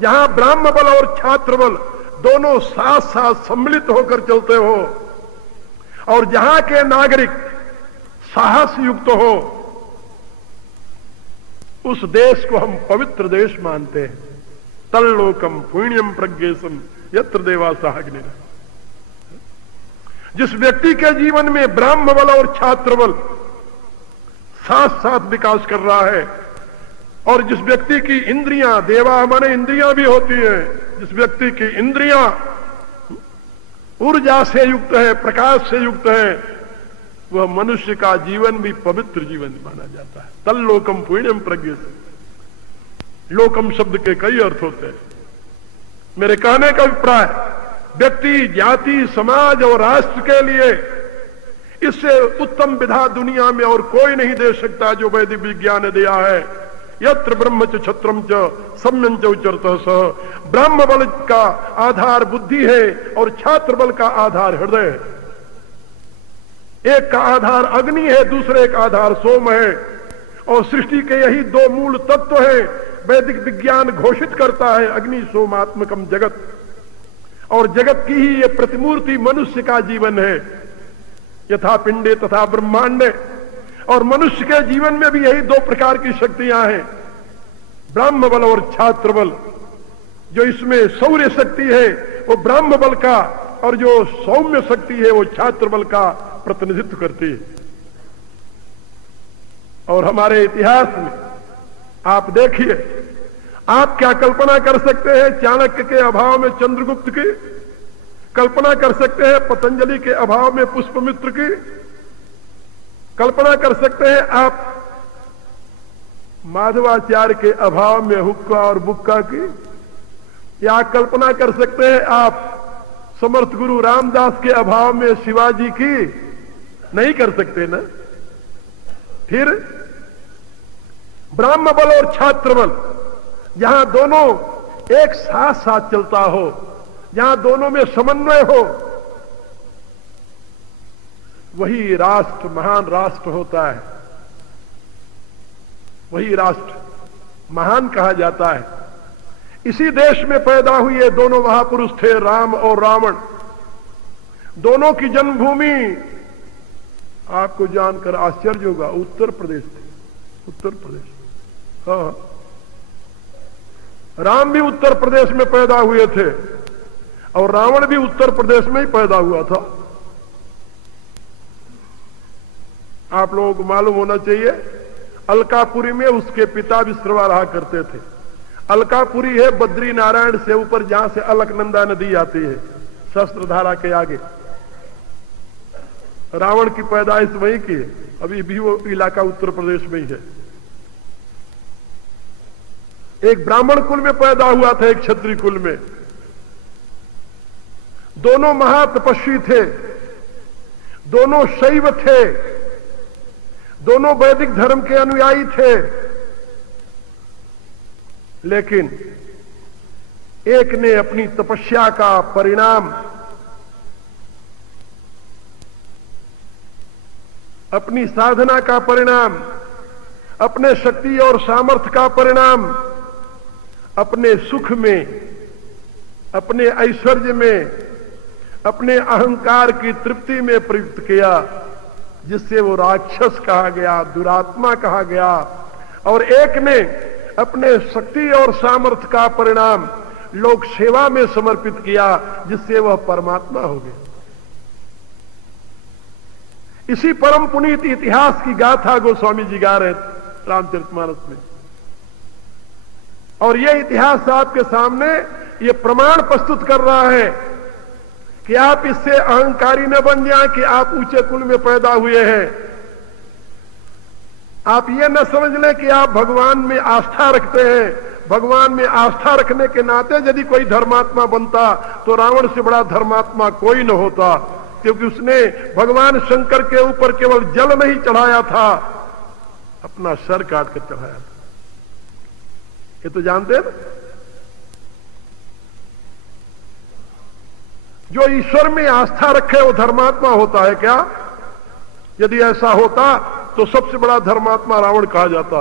जहां ब्राह्म बल और छात्र बल दोनों साथ साथ सम्मिलित होकर चलते हो, और जहां के नागरिक साहस युक्त हो, उस देश को हम पवित्र देश मानते हैं। तल्लोकम पुण्यम प्रज्ञेशम यत्र देवा सहाग्नि। जिस व्यक्ति के जीवन में ब्राह्म बल और छात्र बल साथ साथ विकास कर रहा है, और जिस व्यक्ति की इंद्रियां, देवा माने इंद्रियां भी होती हैं, जिस व्यक्ति की इंद्रियां ऊर्जा से युक्त है, प्रकाश से युक्त है, वह मनुष्य का जीवन भी पवित्र जीवन माना जाता है। तल्लोकम पुण्यम प्रज्ञेशम। लोकम शब्द के कई अर्थ होते हैं। मेरे कहने का अभिप्राय, व्यक्ति, जाति, समाज और राष्ट्र के लिए इससे उत्तम विधा दुनिया में और कोई नहीं दे सकता जो वैदिक विज्ञान ने दिया है। यत्र ब्रह्म च छत्रम च सम्यं च उच्चरतः सः। ब्रह्म बल का आधार बुद्धि है और छात्र बल का आधार हृदय है। एक का आधार अग्नि है, दूसरे का आधार सोम है, और सृष्टि के यही दो मूल तत्व हैं। वैदिक विज्ञान घोषित करता है अग्नि सोमात्मकम जगत, और जगत की ही ये प्रतिमूर्ति मनुष्य का जीवन है, यथा पिंडे तथा ब्रह्मांडे। और मनुष्य के जीवन में भी यही दो प्रकार की शक्तियां हैं, ब्रह्म बल और छात्र बल। जो इसमें शौर्य शक्ति है वो ब्रह्म बल का, और जो सौम्य शक्ति है वो छात्र बल का प्रतिनिधित्व करती है। और हमारे इतिहास में आप देखिए, आप क्या कल्पना कर सकते हैं चाणक्य के अभाव में चंद्रगुप्त की? कल्पना कर सकते हैं पतंजलि के अभाव में पुष्पमित्र की? कल्पना कर सकते हैं आप माधवाचार्य के अभाव में हुक्का और बुक्का की? या कल्पना कर सकते हैं आप समर्थ गुरु रामदास के अभाव में शिवाजी की? नहीं कर सकते ना। फिर ब्रह्म बल और छात्र बल, जहां दोनों एक साथ साथ चलता हो, जहां दोनों में समन्वय हो, वही राष्ट्र महान राष्ट्र होता है, वही राष्ट्र महान कहा जाता है। इसी देश में पैदा हुए दोनों महापुरुष थे, राम और रावण। दोनों की जन्मभूमि आपको जानकर आश्चर्य होगा, उत्तर प्रदेश थे। उत्तर प्रदेश, हाँ, राम भी उत्तर प्रदेश में पैदा हुए थे और रावण भी उत्तर प्रदेश में ही पैदा हुआ था। आप लोगों को मालूम होना चाहिए, अलकापुरी में उसके पिता विश्रवा रहा करते थे। अलकापुरी है बद्री नारायण से ऊपर, जहां से अलकनंदा नदी आती है, शस्त्रधारा के आगे। रावण की पैदाइश वहीं की है, अभी भी वो इलाका उत्तर प्रदेश में ही है। एक ब्राह्मण कुल में पैदा हुआ था, एक क्षत्रिय कुल में। दोनों महातपस्वी थे, दोनों शैव थे, दोनों वैदिक धर्म के अनुयायी थे। लेकिन एक ने अपनी तपस्या का परिणाम, अपनी साधना का परिणाम, अपने शक्ति और सामर्थ्य का परिणाम अपने सुख में, अपने ऐश्वर्य में, अपने अहंकार की तृप्ति में प्रयुक्त किया, जिससे वो राक्षस कहा गया, दुरात्मा कहा गया। और एक ने अपने शक्ति और सामर्थ्य का परिणाम लोक सेवा में समर्पित किया, जिससे वह परमात्मा हो गया। इसी परम पुनीत इतिहास की गाथा गोस्वामी जी गा रहे रामचरितमानस में। और यह इतिहास आपके सामने ये प्रमाण प्रस्तुत कर रहा है कि आप इससे अहंकारी न बन जाएं कि आप ऊंचे कुल में पैदा हुए हैं। आप ये न समझ लें कि आप भगवान में आस्था रखते हैं। भगवान में आस्था रखने के नाते यदि कोई धर्मात्मा बनता तो रावण से बड़ा धर्मात्मा कोई न होता, क्योंकि उसने भगवान शंकर के ऊपर केवल जल नहीं चढ़ाया था, अपना सर काट कर चढ़ाया था। ये तो जानते हैं ना। जो ईश्वर में आस्था रखे वो धर्मात्मा होता है क्या? यदि ऐसा होता तो सबसे बड़ा धर्मात्मा रावण कहा जाता।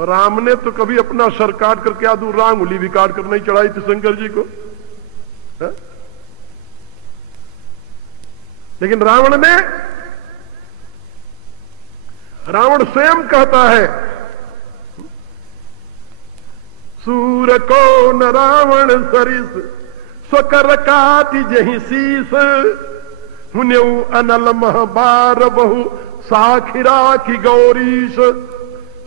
राम ने तो कभी अपना सर काट कर, क्या दूर अंगुली भी काट कर नहीं चढ़ाई थी शंकर जी को, है? लेकिन रावण स्वयं कहता है, सूर को न रावण सरिस स्वकर काति जहि शीस, हुन्यऊ अनल मह बार बहु साखिरा की गौरीश।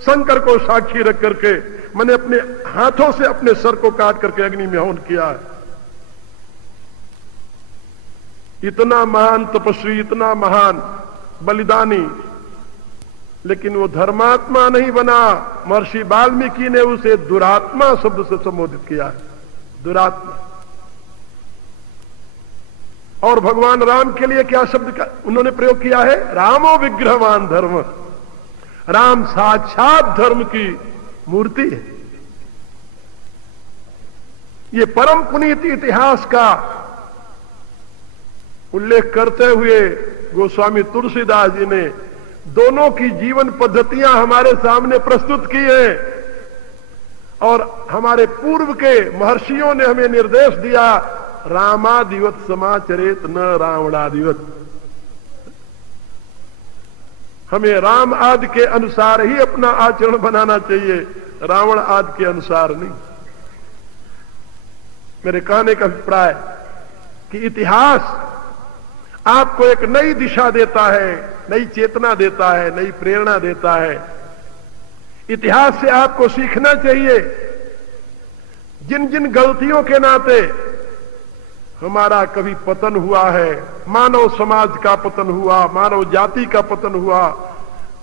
शंकर को साक्षी रख करके मैंने अपने हाथों से अपने सर को काट करके अग्नि में हवन किया है। इतना महान तपस्वी, इतना महान बलिदानी, लेकिन वो धर्मात्मा नहीं बना। महर्षि वाल्मीकि ने उसे दुरात्मा शब्द से संबोधित किया है, दुरात्मा। और भगवान राम के लिए क्या शब्द का उन्होंने प्रयोग किया है? रामो विग्रहवान धर्म। राम साक्षात धर्म की मूर्ति है। ये परम पुनीत इतिहास का उल्लेख करते हुए गोस्वामी तुलसीदास जी ने दोनों की जीवन पद्धतियां हमारे सामने प्रस्तुत की हैं और हमारे पूर्व के महर्षियों ने हमें निर्देश दिया, रामादिवत समाचरेत न रावणादिवत। हमें राम आदि के अनुसार ही अपना आचरण बनाना चाहिए, रावण आदि के अनुसार नहीं। मेरे कहने का अभिप्राय कि इतिहास आपको एक नई दिशा देता है, नई चेतना देता है, नई प्रेरणा देता है। इतिहास से आपको सीखना चाहिए। जिन जिन गलतियों के नाते हमारा कभी पतन हुआ है, मानव समाज का पतन हुआ, मानव जाति का पतन हुआ,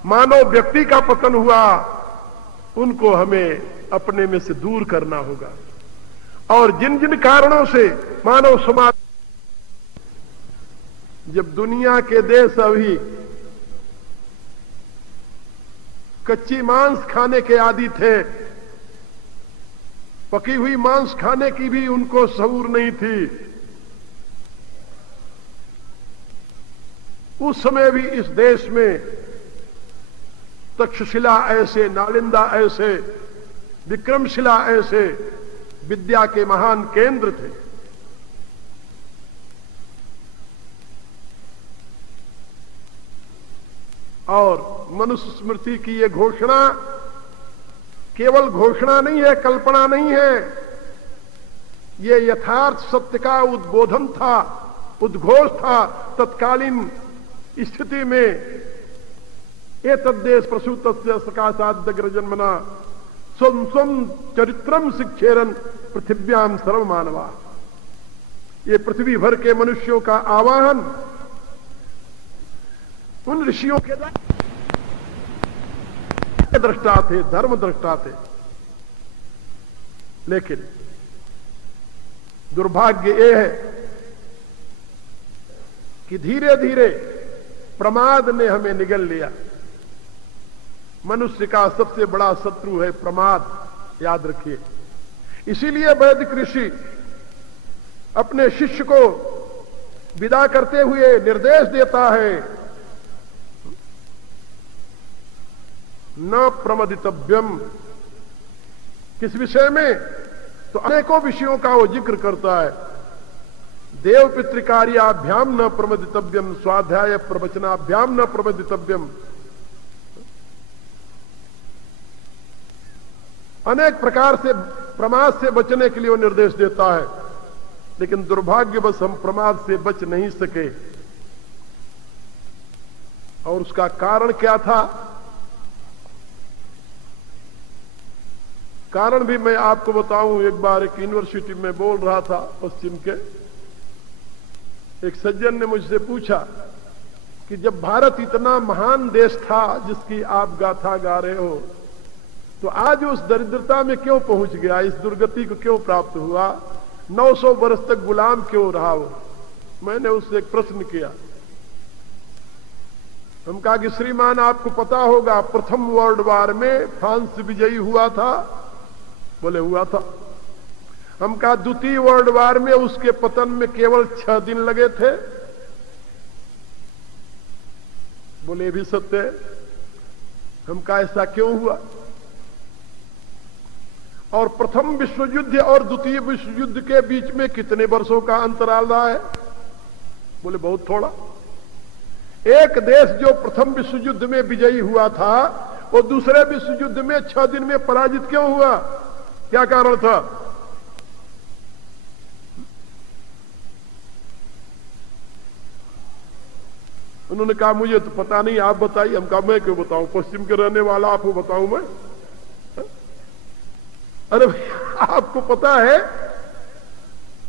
मानव व्यक्ति का पतन हुआ, उनको हमें अपने में से दूर करना होगा। और जिन जिन कारणों से मानव समाज, जब दुनिया के देश अभी कच्ची मांस खाने के आदी थे, पकी हुई मांस खाने की भी उनको सहूर नहीं थी, उस समय भी इस देश में तक्षशिला ऐसे, नालंदा ऐसे, विक्रमशिला ऐसे विद्या के महान केंद्र थे। और मनुष्य स्मृति की यह घोषणा केवल घोषणा नहीं है, कल्पना नहीं है, यह यथार्थ सत्य का उद्बोधन था, उद्घोष था। तत्कालीन स्थिति में एतद्देश प्रसूतस्य सकाशाद्यग्र जन्मना स्वम स्वम चरित्रम शिक्षेरन पृथिव्याम सर्व मानवा। ये पृथ्वी भर के मनुष्यों का आवाहन उन ऋषियों के दृष्टा थे, धर्म दृष्टा थे। लेकिन दुर्भाग्य यह है कि धीरे धीरे प्रमाद ने हमें निगल लिया। मनुष्य का सबसे बड़ा शत्रु है प्रमाद, याद रखिए। इसीलिए वैदिक ऋषि अपने शिष्य को विदा करते हुए निर्देश देता है, न प्रमदितव्यम। किस विषय में? तो अनेकों विषयों का वो जिक्र करता है। देव पितृकार्याभ्याम न प्रमदितव्यम, स्वाध्याय प्रवचनाभ्याम न प्रमदितव्यम। अनेक प्रकार से प्रमाद से बचने के लिए वो निर्देश देता है, लेकिन दुर्भाग्यवश हम प्रमाद से बच नहीं सके। और उसका कारण क्या था? कारण भी मैं आपको बताऊं। एक बार एक यूनिवर्सिटी में बोल रहा था, पश्चिम के एक सज्जन ने मुझसे पूछा कि जब भारत इतना महान देश था जिसकी आप गाथा गा रहे हो, तो आज उस दरिद्रता में क्यों पहुंच गया, इस दुर्गति को क्यों प्राप्त हुआ, 900 वर्ष तक गुलाम क्यों रहा वो? मैंने उससे एक प्रश्न किया। हम कहा कि श्रीमान आपको पता होगा प्रथम वर्ल्ड वार में फ्रांस विजयी हुआ था? बोले हुआ था। हम कहा द्वितीय वर्ल्ड वार में उसके पतन में केवल 6 दिन लगे थे? बोले भी सत्य है। हम कहा ऐसा क्यों हुआ? और प्रथम विश्व युद्ध और द्वितीय विश्व युद्ध के बीच में कितने वर्षों का अंतराल रहा है? बोले बहुत थोड़ा। एक देश जो प्रथम विश्व युद्ध में विजयी हुआ था, वो दूसरे विश्व युद्ध में 6 दिन में पराजित क्यों हुआ? क्या कारण था? उन्होंने कहा मुझे तो पता नहीं, आप बताइए। हम कहा मैं क्यों बताऊं, पश्चिम के रहने वाला, आपको बताऊं मैं? अरे आपको पता है,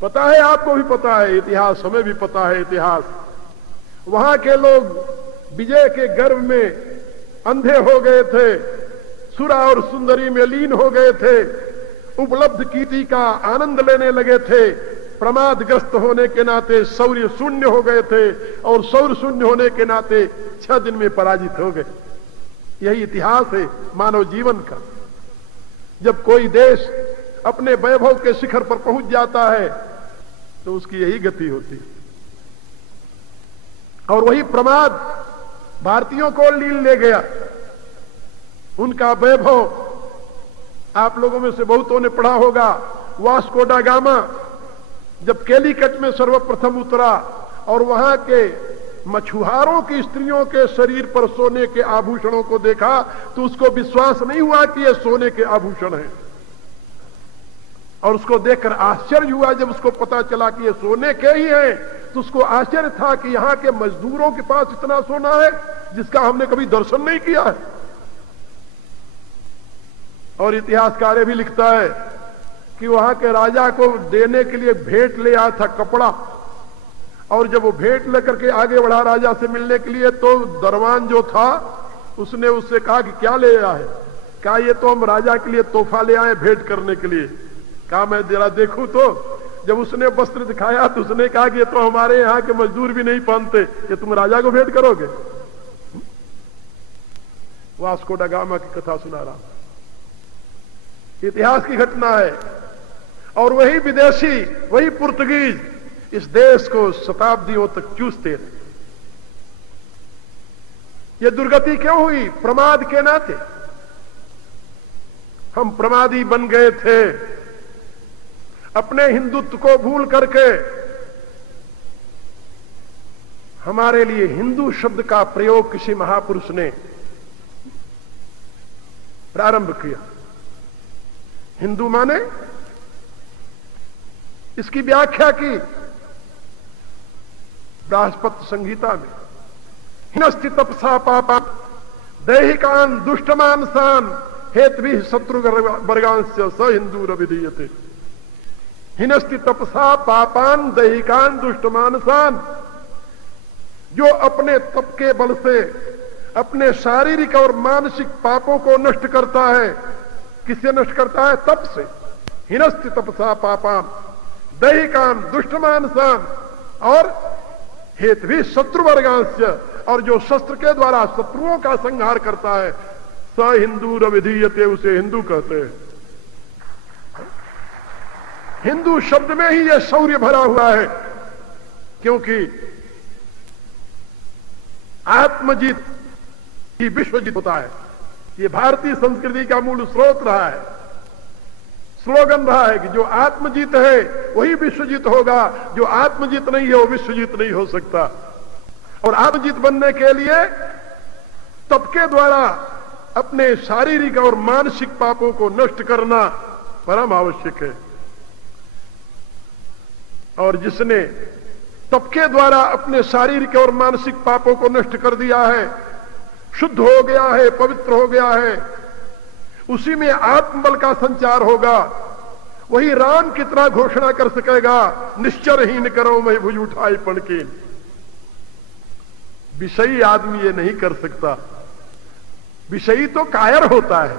पता है, आपको भी पता है इतिहास, हमें भी पता है इतिहास। वहां के लोग विजय के गर्व में अंधे हो गए थे, सुरा और सुंदरी में लीन हो गए थे, उपलब्ध कीर्ति का आनंद लेने लगे थे। प्रमादग्रस्त होने के नाते शौर्य शून्य हो गए थे, और शौर्य शून्य होने के नाते 6 दिन में पराजित हो गए। यही इतिहास है मानव जीवन का। जब कोई देश अपने वैभव के शिखर पर पहुंच जाता है तो उसकी यही गति होती है। और वही प्रमाद भारतीयों को लीन ले गया। उनका वैभव आप लोगों में से बहुतों ने पढ़ा होगा, वास्को डा गामा जब कैलीकट में सर्वप्रथम उतरा और वहां के मछुआरों की स्त्रियों के शरीर पर सोने के आभूषणों को देखा तो उसको विश्वास नहीं हुआ कि ये सोने के आभूषण हैं। और उसको देखकर आश्चर्य हुआ जब उसको पता चला कि ये सोने के ही हैं, तो उसको आश्चर्य था कि यहां के मजदूरों के पास इतना सोना है जिसका हमने कभी दर्शन नहीं किया है। और इतिहासकार भी लिखता है कि वहां के राजा को देने के लिए भेंट ले आया था कपड़ा, और जब वो भेंट लेकर के आगे बढ़ा राजा से मिलने के लिए तो दरवान जो था उसने उससे कहा कि क्या ले आया है? कहा ये तो हम राजा के लिए तोहफा ले आए भेंट करने के लिए। कहा मैं जरा देखूं तो। जब उसने वस्त्र दिखाया तो उसने कहा कि ये तो हमारे यहां के मजदूर भी नहीं पहनते, ये तुम राजा को भेंट करोगे? वास्को डा गामा की कथा सुना रहा, इतिहास की घटना है। और वही विदेशी, वही पुर्तगीज इस देश को शताब्दियों तक चूसते रहे। ये दुर्गति क्यों हुई? प्रमाद के नाते। हम प्रमादी बन गए थे, अपने हिंदुत्व को भूल करके हमारे लिए हिंदू शब्द का प्रयोग किसी महापुरुष ने प्रारंभ किया। हिंदू माने इसकी व्याख्या की बृहस्पति संहिता में, हिनस्ति तपसा पापा दैहिकान दुष्टमानसान हेतु शत्रु वर्गांश स हिंदू विधीयते। हिनस्ति तपसा पापान दैहिकान दुष्टमानसान, जो अपने तप के बल से अपने शारीरिक और मानसिक पापों को नष्ट करता है। किससे नष्ट करता है? तप से। हिनस्ति तपसा पापान दैहिकान दुष्टमानसान, और हेतु शत्रु वर्गांश, और जो शस्त्र के द्वारा शत्रुओं का संहार करता है स हिंदू विधीयते, उसे हिंदू कहते हैं। हिंदू शब्द में ही यह शौर्य भरा हुआ है, क्योंकि आत्मजीत ही विश्वजीत होता है। ये भारतीय संस्कृति का मूल स्रोत रहा है, स्लोगन रहा है कि जो आत्मजीत है वही विश्वजीत होगा, जो आत्मजीत नहीं है वो विश्वजीत नहीं हो सकता। और आत्मजीत बनने के लिए तप के द्वारा अपने शारीरिक और मानसिक पापों को नष्ट करना परम आवश्यक है। और जिसने तप के द्वारा अपने शारीरिक और मानसिक पापों को नष्ट कर दिया है, शुद्ध हो गया है, पवित्र हो गया है, उसी में आत्मबल का संचार होगा। वही राम की तरह घोषणा कर सकेगा, निश्चरहीन करो मैं भुज उठाई पणकीन। विषयी आदमी ये नहीं कर सकता। विषयी तो कायर होता है,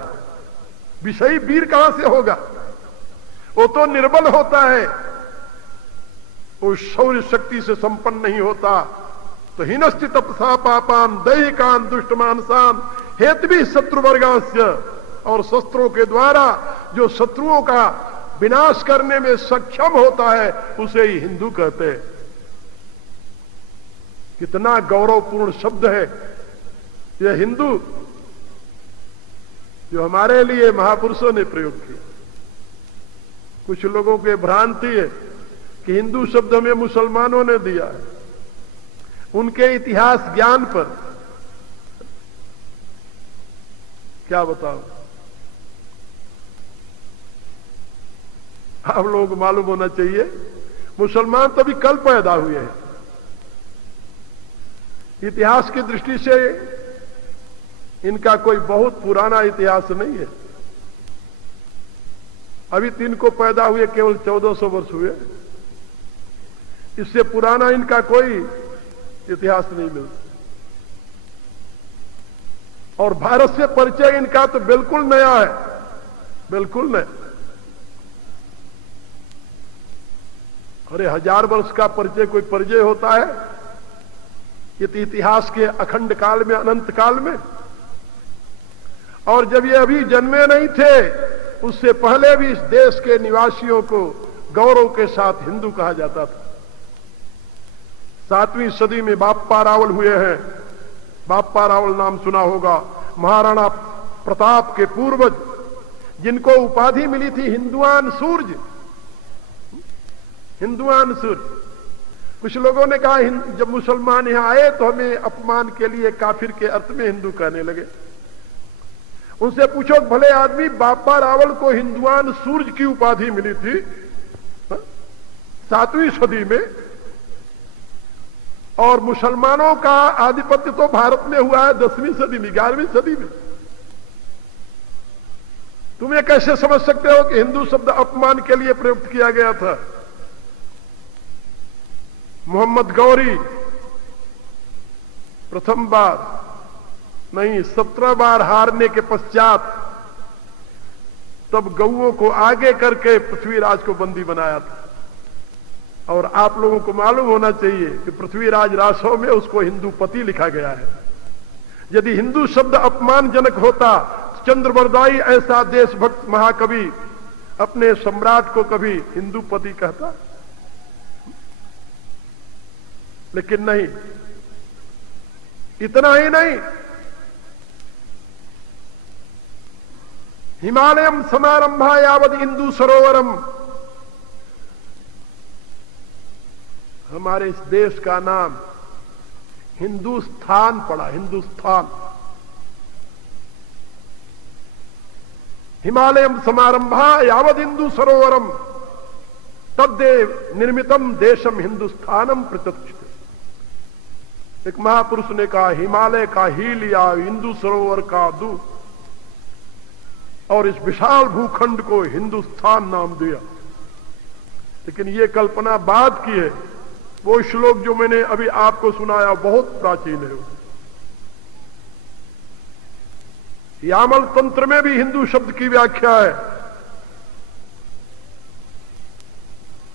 विषयी वीर कहां से होगा? वो तो निर्बल होता है, वो शौर्य शक्ति से संपन्न नहीं होता। तो हिनस्ति तपसा पापान दैहिकान दुष्टमानसान हेतु शत्रु वर्गांश, और शस्त्रों के द्वारा जो शत्रुओं का विनाश करने में सक्षम होता है उसे ही हिंदू कहते हैं। कितना गौरवपूर्ण शब्द है यह हिंदू, जो हमारे लिए महापुरुषों ने प्रयोग किया। कुछ लोगों के भ्रांति है कि हिंदू शब्द हमें मुसलमानों ने दिया है। उनके इतिहास ज्ञान पर क्या बताओ? आप लोगों को मालूम होना चाहिए, मुसलमान तो अभी कल पैदा हुए हैं। इतिहास की दृष्टि से इनका कोई बहुत पुराना इतिहास नहीं है। अभी तो इनको पैदा हुए केवल 1400 वर्ष हुए, इससे पुराना इनका कोई इतिहास नहीं मिलता। और भारत से परिचय इनका तो बिल्कुल नया है, बिल्कुल नया। अरे 1000 वर्ष का परिचय कोई परिचय होता है? ये तो इतिहास के अखंड काल में, अनंत काल में और जब ये अभी जन्मे नहीं थे उससे पहले भी इस देश के निवासियों को गौरव के साथ हिंदू कहा जाता था। 7वीं सदी में बाप्पा रावल हुए हैं। बाप्पा रावल नाम सुना होगा, महाराणा प्रताप के पूर्वज, जिनको उपाधि मिली थी हिंदुआन सूर्य। हिंदुआन सूर्य। कुछ लोगों ने कहा जब मुसलमान यहां आए तो हमें अपमान के लिए काफिर के अर्थ में हिंदू कहने लगे। उनसे पूछो, भले आदमी बाप्पा रावल को हिंदुआन सूर्य की उपाधि मिली थी 7वीं सदी में, और मुसलमानों का आधिपत्य तो भारत में हुआ है 10वीं सदी में, 11वीं सदी में। तुम ये कैसे समझ सकते हो कि हिंदू शब्द अपमान के लिए प्रयुक्त किया गया था? मोहम्मद गौरी प्रथम बार नहीं 17 बार हारने के पश्चात तब गौओं को आगे करके पृथ्वीराज को बंदी बनाया था। और आप लोगों को मालूम होना चाहिए कि पृथ्वीराज रासव में उसको हिंदू पति लिखा गया है। यदि हिंदू शब्द अपमानजनक होता तो चंद्रबरदाई ऐसा देशभक्त महाकवि अपने सम्राट को कभी हिंदू पति कहता? लेकिन नहीं। इतना ही नहीं, हिमालयम समारंभा यावद इंदु सरोवरम, हमारे इस देश का नाम हिंदुस्तान पड़ा। हिंदुस्तान। हिमालयम समारंभा यावद इंदु सरोवरम तद्देव निर्मितम देशम हिंदुस्तानम प्रत्यक्षित। एक महापुरुष ने कहा, हिमालय का ही लिया इंदु सरोवर का दूध और इस विशाल भूखंड को हिंदुस्तान नाम दिया। लेकिन ये कल्पना बाद की है। वो श्लोक जो मैंने अभी आपको सुनाया बहुत प्राचीन है। यामल तंत्र में भी हिंदू शब्द की व्याख्या है।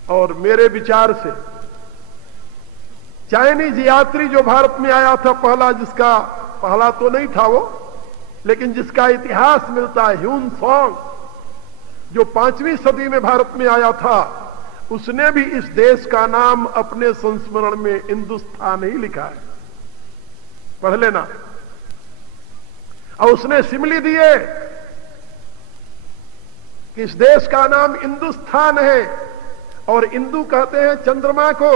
और मेरे विचार से चाइनीज यात्री जो भारत में आया था पहला तो नहीं था वो, लेकिन जिसका इतिहास मिलता है, ह्यून सॉन्ग, जो 5वीं सदी में भारत में आया था, उसने भी इस देश का नाम अपने संस्मरण में हिंदुस्तान ही लिखा है। पढ़ लेना। और उसने सिमली दिए कि इस देश का नाम हिंदुस्तान है। और हिंदू कहते हैं चंद्रमा को,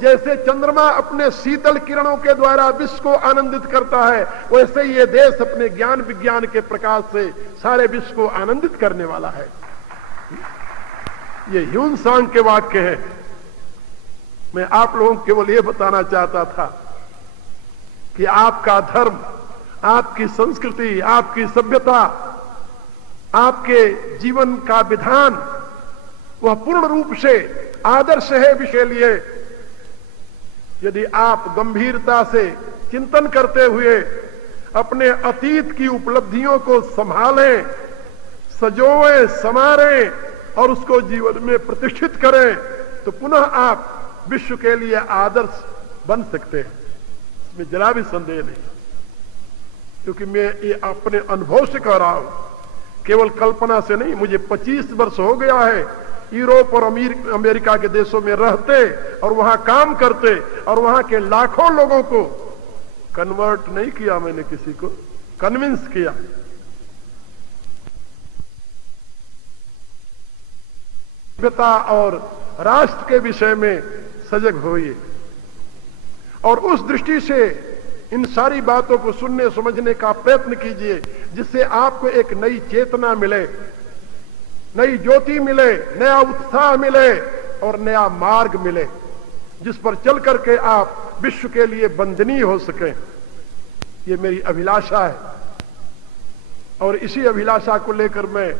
जैसे चंद्रमा अपने शीतल किरणों के द्वारा विश्व को आनंदित करता है, वैसे ये देश अपने ज्ञान विज्ञान के प्रकाश से सारे विश्व को आनंदित करने वाला है। ये ह्यून सांग के वाक्य है। मैं आप लोगों को केवल ये बताना चाहता था कि आपका धर्म, आपकी संस्कृति, आपकी सभ्यता, आपके जीवन का विधान वह पूर्ण रूप से आदर्श है विषय लिए। यदि आप गंभीरता से चिंतन करते हुए अपने अतीत की उपलब्धियों को संभालें, सजोएं, संवारें और उसको जीवन में प्रतिष्ठित करें, तो पुनः आप विश्व के लिए आदर्श बन सकते हैं। इसमें जरा भी संदेह नहीं, क्योंकि मैं ये अपने अनुभव से कह रहा हूं, केवल कल्पना से नहीं। मुझे 25 वर्ष हो गया है यूरोप और अमेरिका के देशों में रहते और वहां काम करते, और वहां के लाखों लोगों को कन्वर्ट नहीं किया मैंने, किसी को कन्विंस किया। सभ्यता और राष्ट्र के विषय में सजग होइए और उस दृष्टि से इन सारी बातों को सुनने समझने का प्रयत्न कीजिए, जिससे आपको एक नई चेतना मिले, नई ज्योति मिले, नया उत्साह मिले और नया मार्ग मिले, जिस पर चल करके आप विश्व के लिए वंदनीय हो सकें। ये मेरी अभिलाषा है और इसी अभिलाषा को लेकर मैं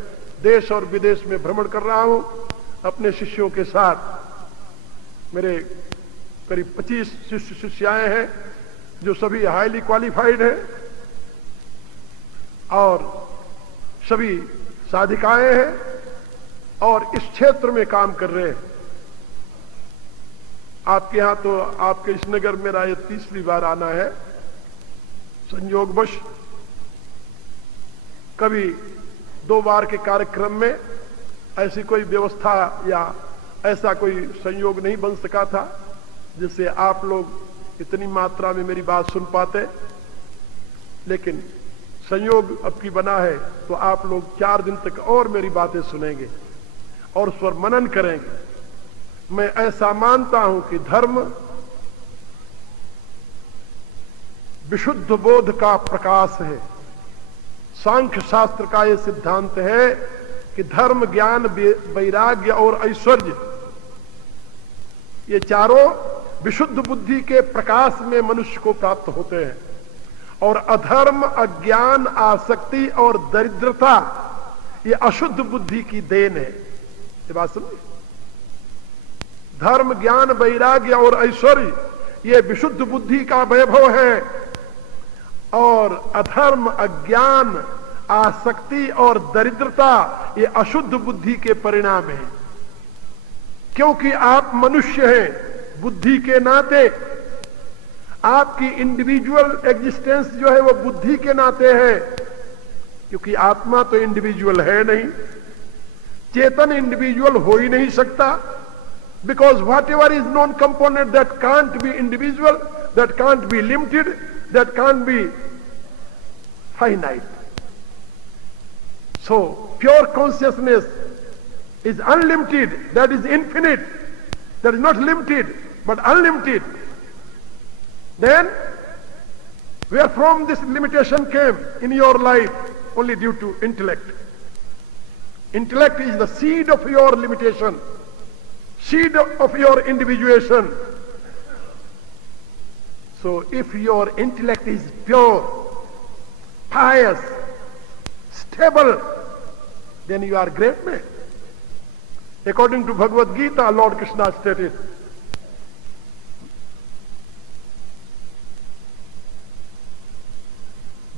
देश और विदेश में भ्रमण कर रहा हूं अपने शिष्यों के साथ। मेरे करीब 25 शिष्य शिष्याएं हैं जो सभी हाईली क्वालिफाइड हैं और सभी साधिकाएं हैं और इस क्षेत्र में काम कर रहे हैं। आपके यहां तो, आपके इस नगर में मेरा ये 3री बार आना है। संयोगवश कभी 2 बार के कार्यक्रम में ऐसी कोई व्यवस्था या ऐसा कोई संयोग नहीं बन सका था जिससे आप लोग इतनी मात्रा में मेरी बात सुन पाते, लेकिन संयोग अब की बना है तो आप लोग 4 दिन तक और मेरी बातें सुनेंगे और उस पर मनन करेंगे। मैं ऐसा मानता हूं कि धर्म विशुद्ध बोध का प्रकाश है। सांख्य शास्त्र का यह सिद्धांत है कि धर्म, ज्ञान, वैराग्य और ऐश्वर्य, ये चारों विशुद्ध बुद्धि के प्रकाश में मनुष्य को प्राप्त होते हैं, और अधर्म, अज्ञान, आसक्ति और दरिद्रता ये अशुद्ध बुद्धि की देन है। ये बात समझिए। धर्म, ज्ञान, वैराग्य और ऐश्वर्य ये विशुद्ध बुद्धि का वैभव है, और अधर्म, अज्ञान, आसक्ति और दरिद्रता ये अशुद्ध बुद्धि के परिणाम है। क्योंकि आप मनुष्य हैं, बुद्धि के नाते आपकी इंडिविजुअल एग्जिस्टेंस जो है वो बुद्धि के नाते है, क्योंकि आत्मा तो इंडिविजुअल है नहीं, चेतन इंडिविजुअल हो ही नहीं सकता। Because what ever is non component that can't be individual, that can't be limited, that can't be finite. So pure consciousness is unlimited, that is infinite, that is not limited but unlimited. Then where from this limitation came in your life? Only due to intellect. Intellect is the seed of your limitation, seed of your individuation. So if your intellect is pure, pious, stable, then you are a great man. According to Bhagavad Gita, Lord Krishna stated,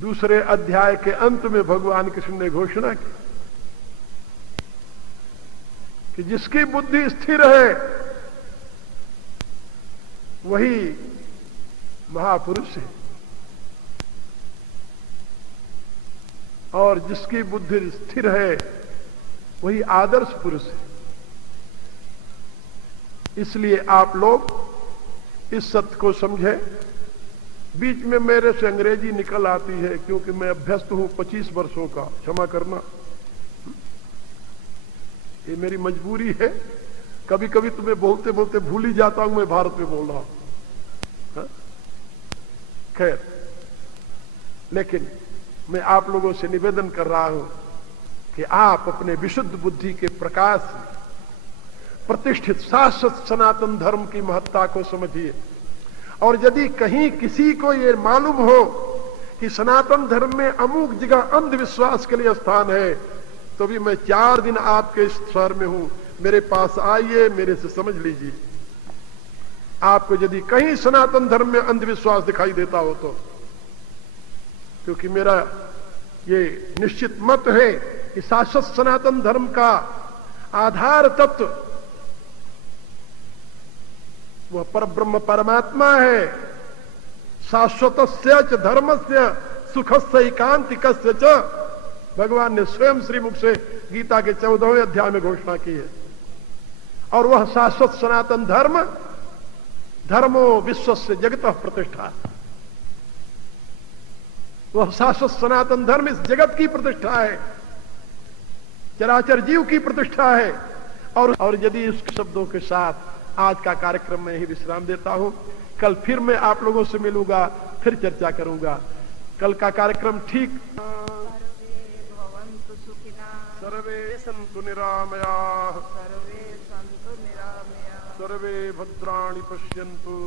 दूसरे अध्याय के अंत में भगवान कृष्ण ने घोषणा की कि जिसकी बुद्धि स्थिर है वही महापुरुष है, और जिसकी बुद्धि स्थिर है वही आदर्श पुरुष है। इसलिए आप लोग इस सत्य को समझें। बीच में मेरे से अंग्रेजी निकल आती है क्योंकि मैं अभ्यस्त हूं 25 वर्षों का, क्षमा करना, ये मेरी मजबूरी है। कभी कभी तुम्हें बोलते बोलते भूल ही जाता हूं मैं भारत में बोल रहा हूं। खैर, लेकिन मैं आप लोगों से निवेदन कर रहा हूं कि आप अपने विशुद्ध बुद्धि के प्रकाश में प्रतिष्ठित शाश्वत सनातन धर्म की महत्ता को समझिए। और यदि कहीं किसी को यह मालूम हो कि सनातन धर्म में अमुक जगह अंधविश्वास के लिए स्थान है, तो भी मैं 4 दिन आपके इस शहर में हूं, मेरे पास आइए, मेरे से समझ लीजिए। आपको यदि कहीं सनातन धर्म में अंधविश्वास दिखाई देता हो तो, क्योंकि मेरा ये निश्चित मत है कि शाश्वत सनातन धर्म का आधार तत्व वह परब्रह्म परमात्मा है। शाश्वतस्य च धर्मस्य सुखस्य एकांतिकस्य च, भगवान ने स्वयं श्रीमुख से गीता के 14वें अध्याय में घोषणा की है। और वह शाश्वत सनातन धर्म, धर्मो विश्वस्य जगतः प्रतिष्ठा, वह शाश्वत सनातन धर्म इस जगत की प्रतिष्ठा है, चराचर जीव की प्रतिष्ठा है। और यदि इस शब्दों के साथ आज का कार्यक्रम में ही विश्राम देता हूं। कल फिर मैं आप लोगों से मिलूंगा, फिर चर्चा करूंगा। कल का कार्यक्रम ठीक। सर्वे सन्तु निरामयाः, सर्वे भद्राणि पश्यन्तु।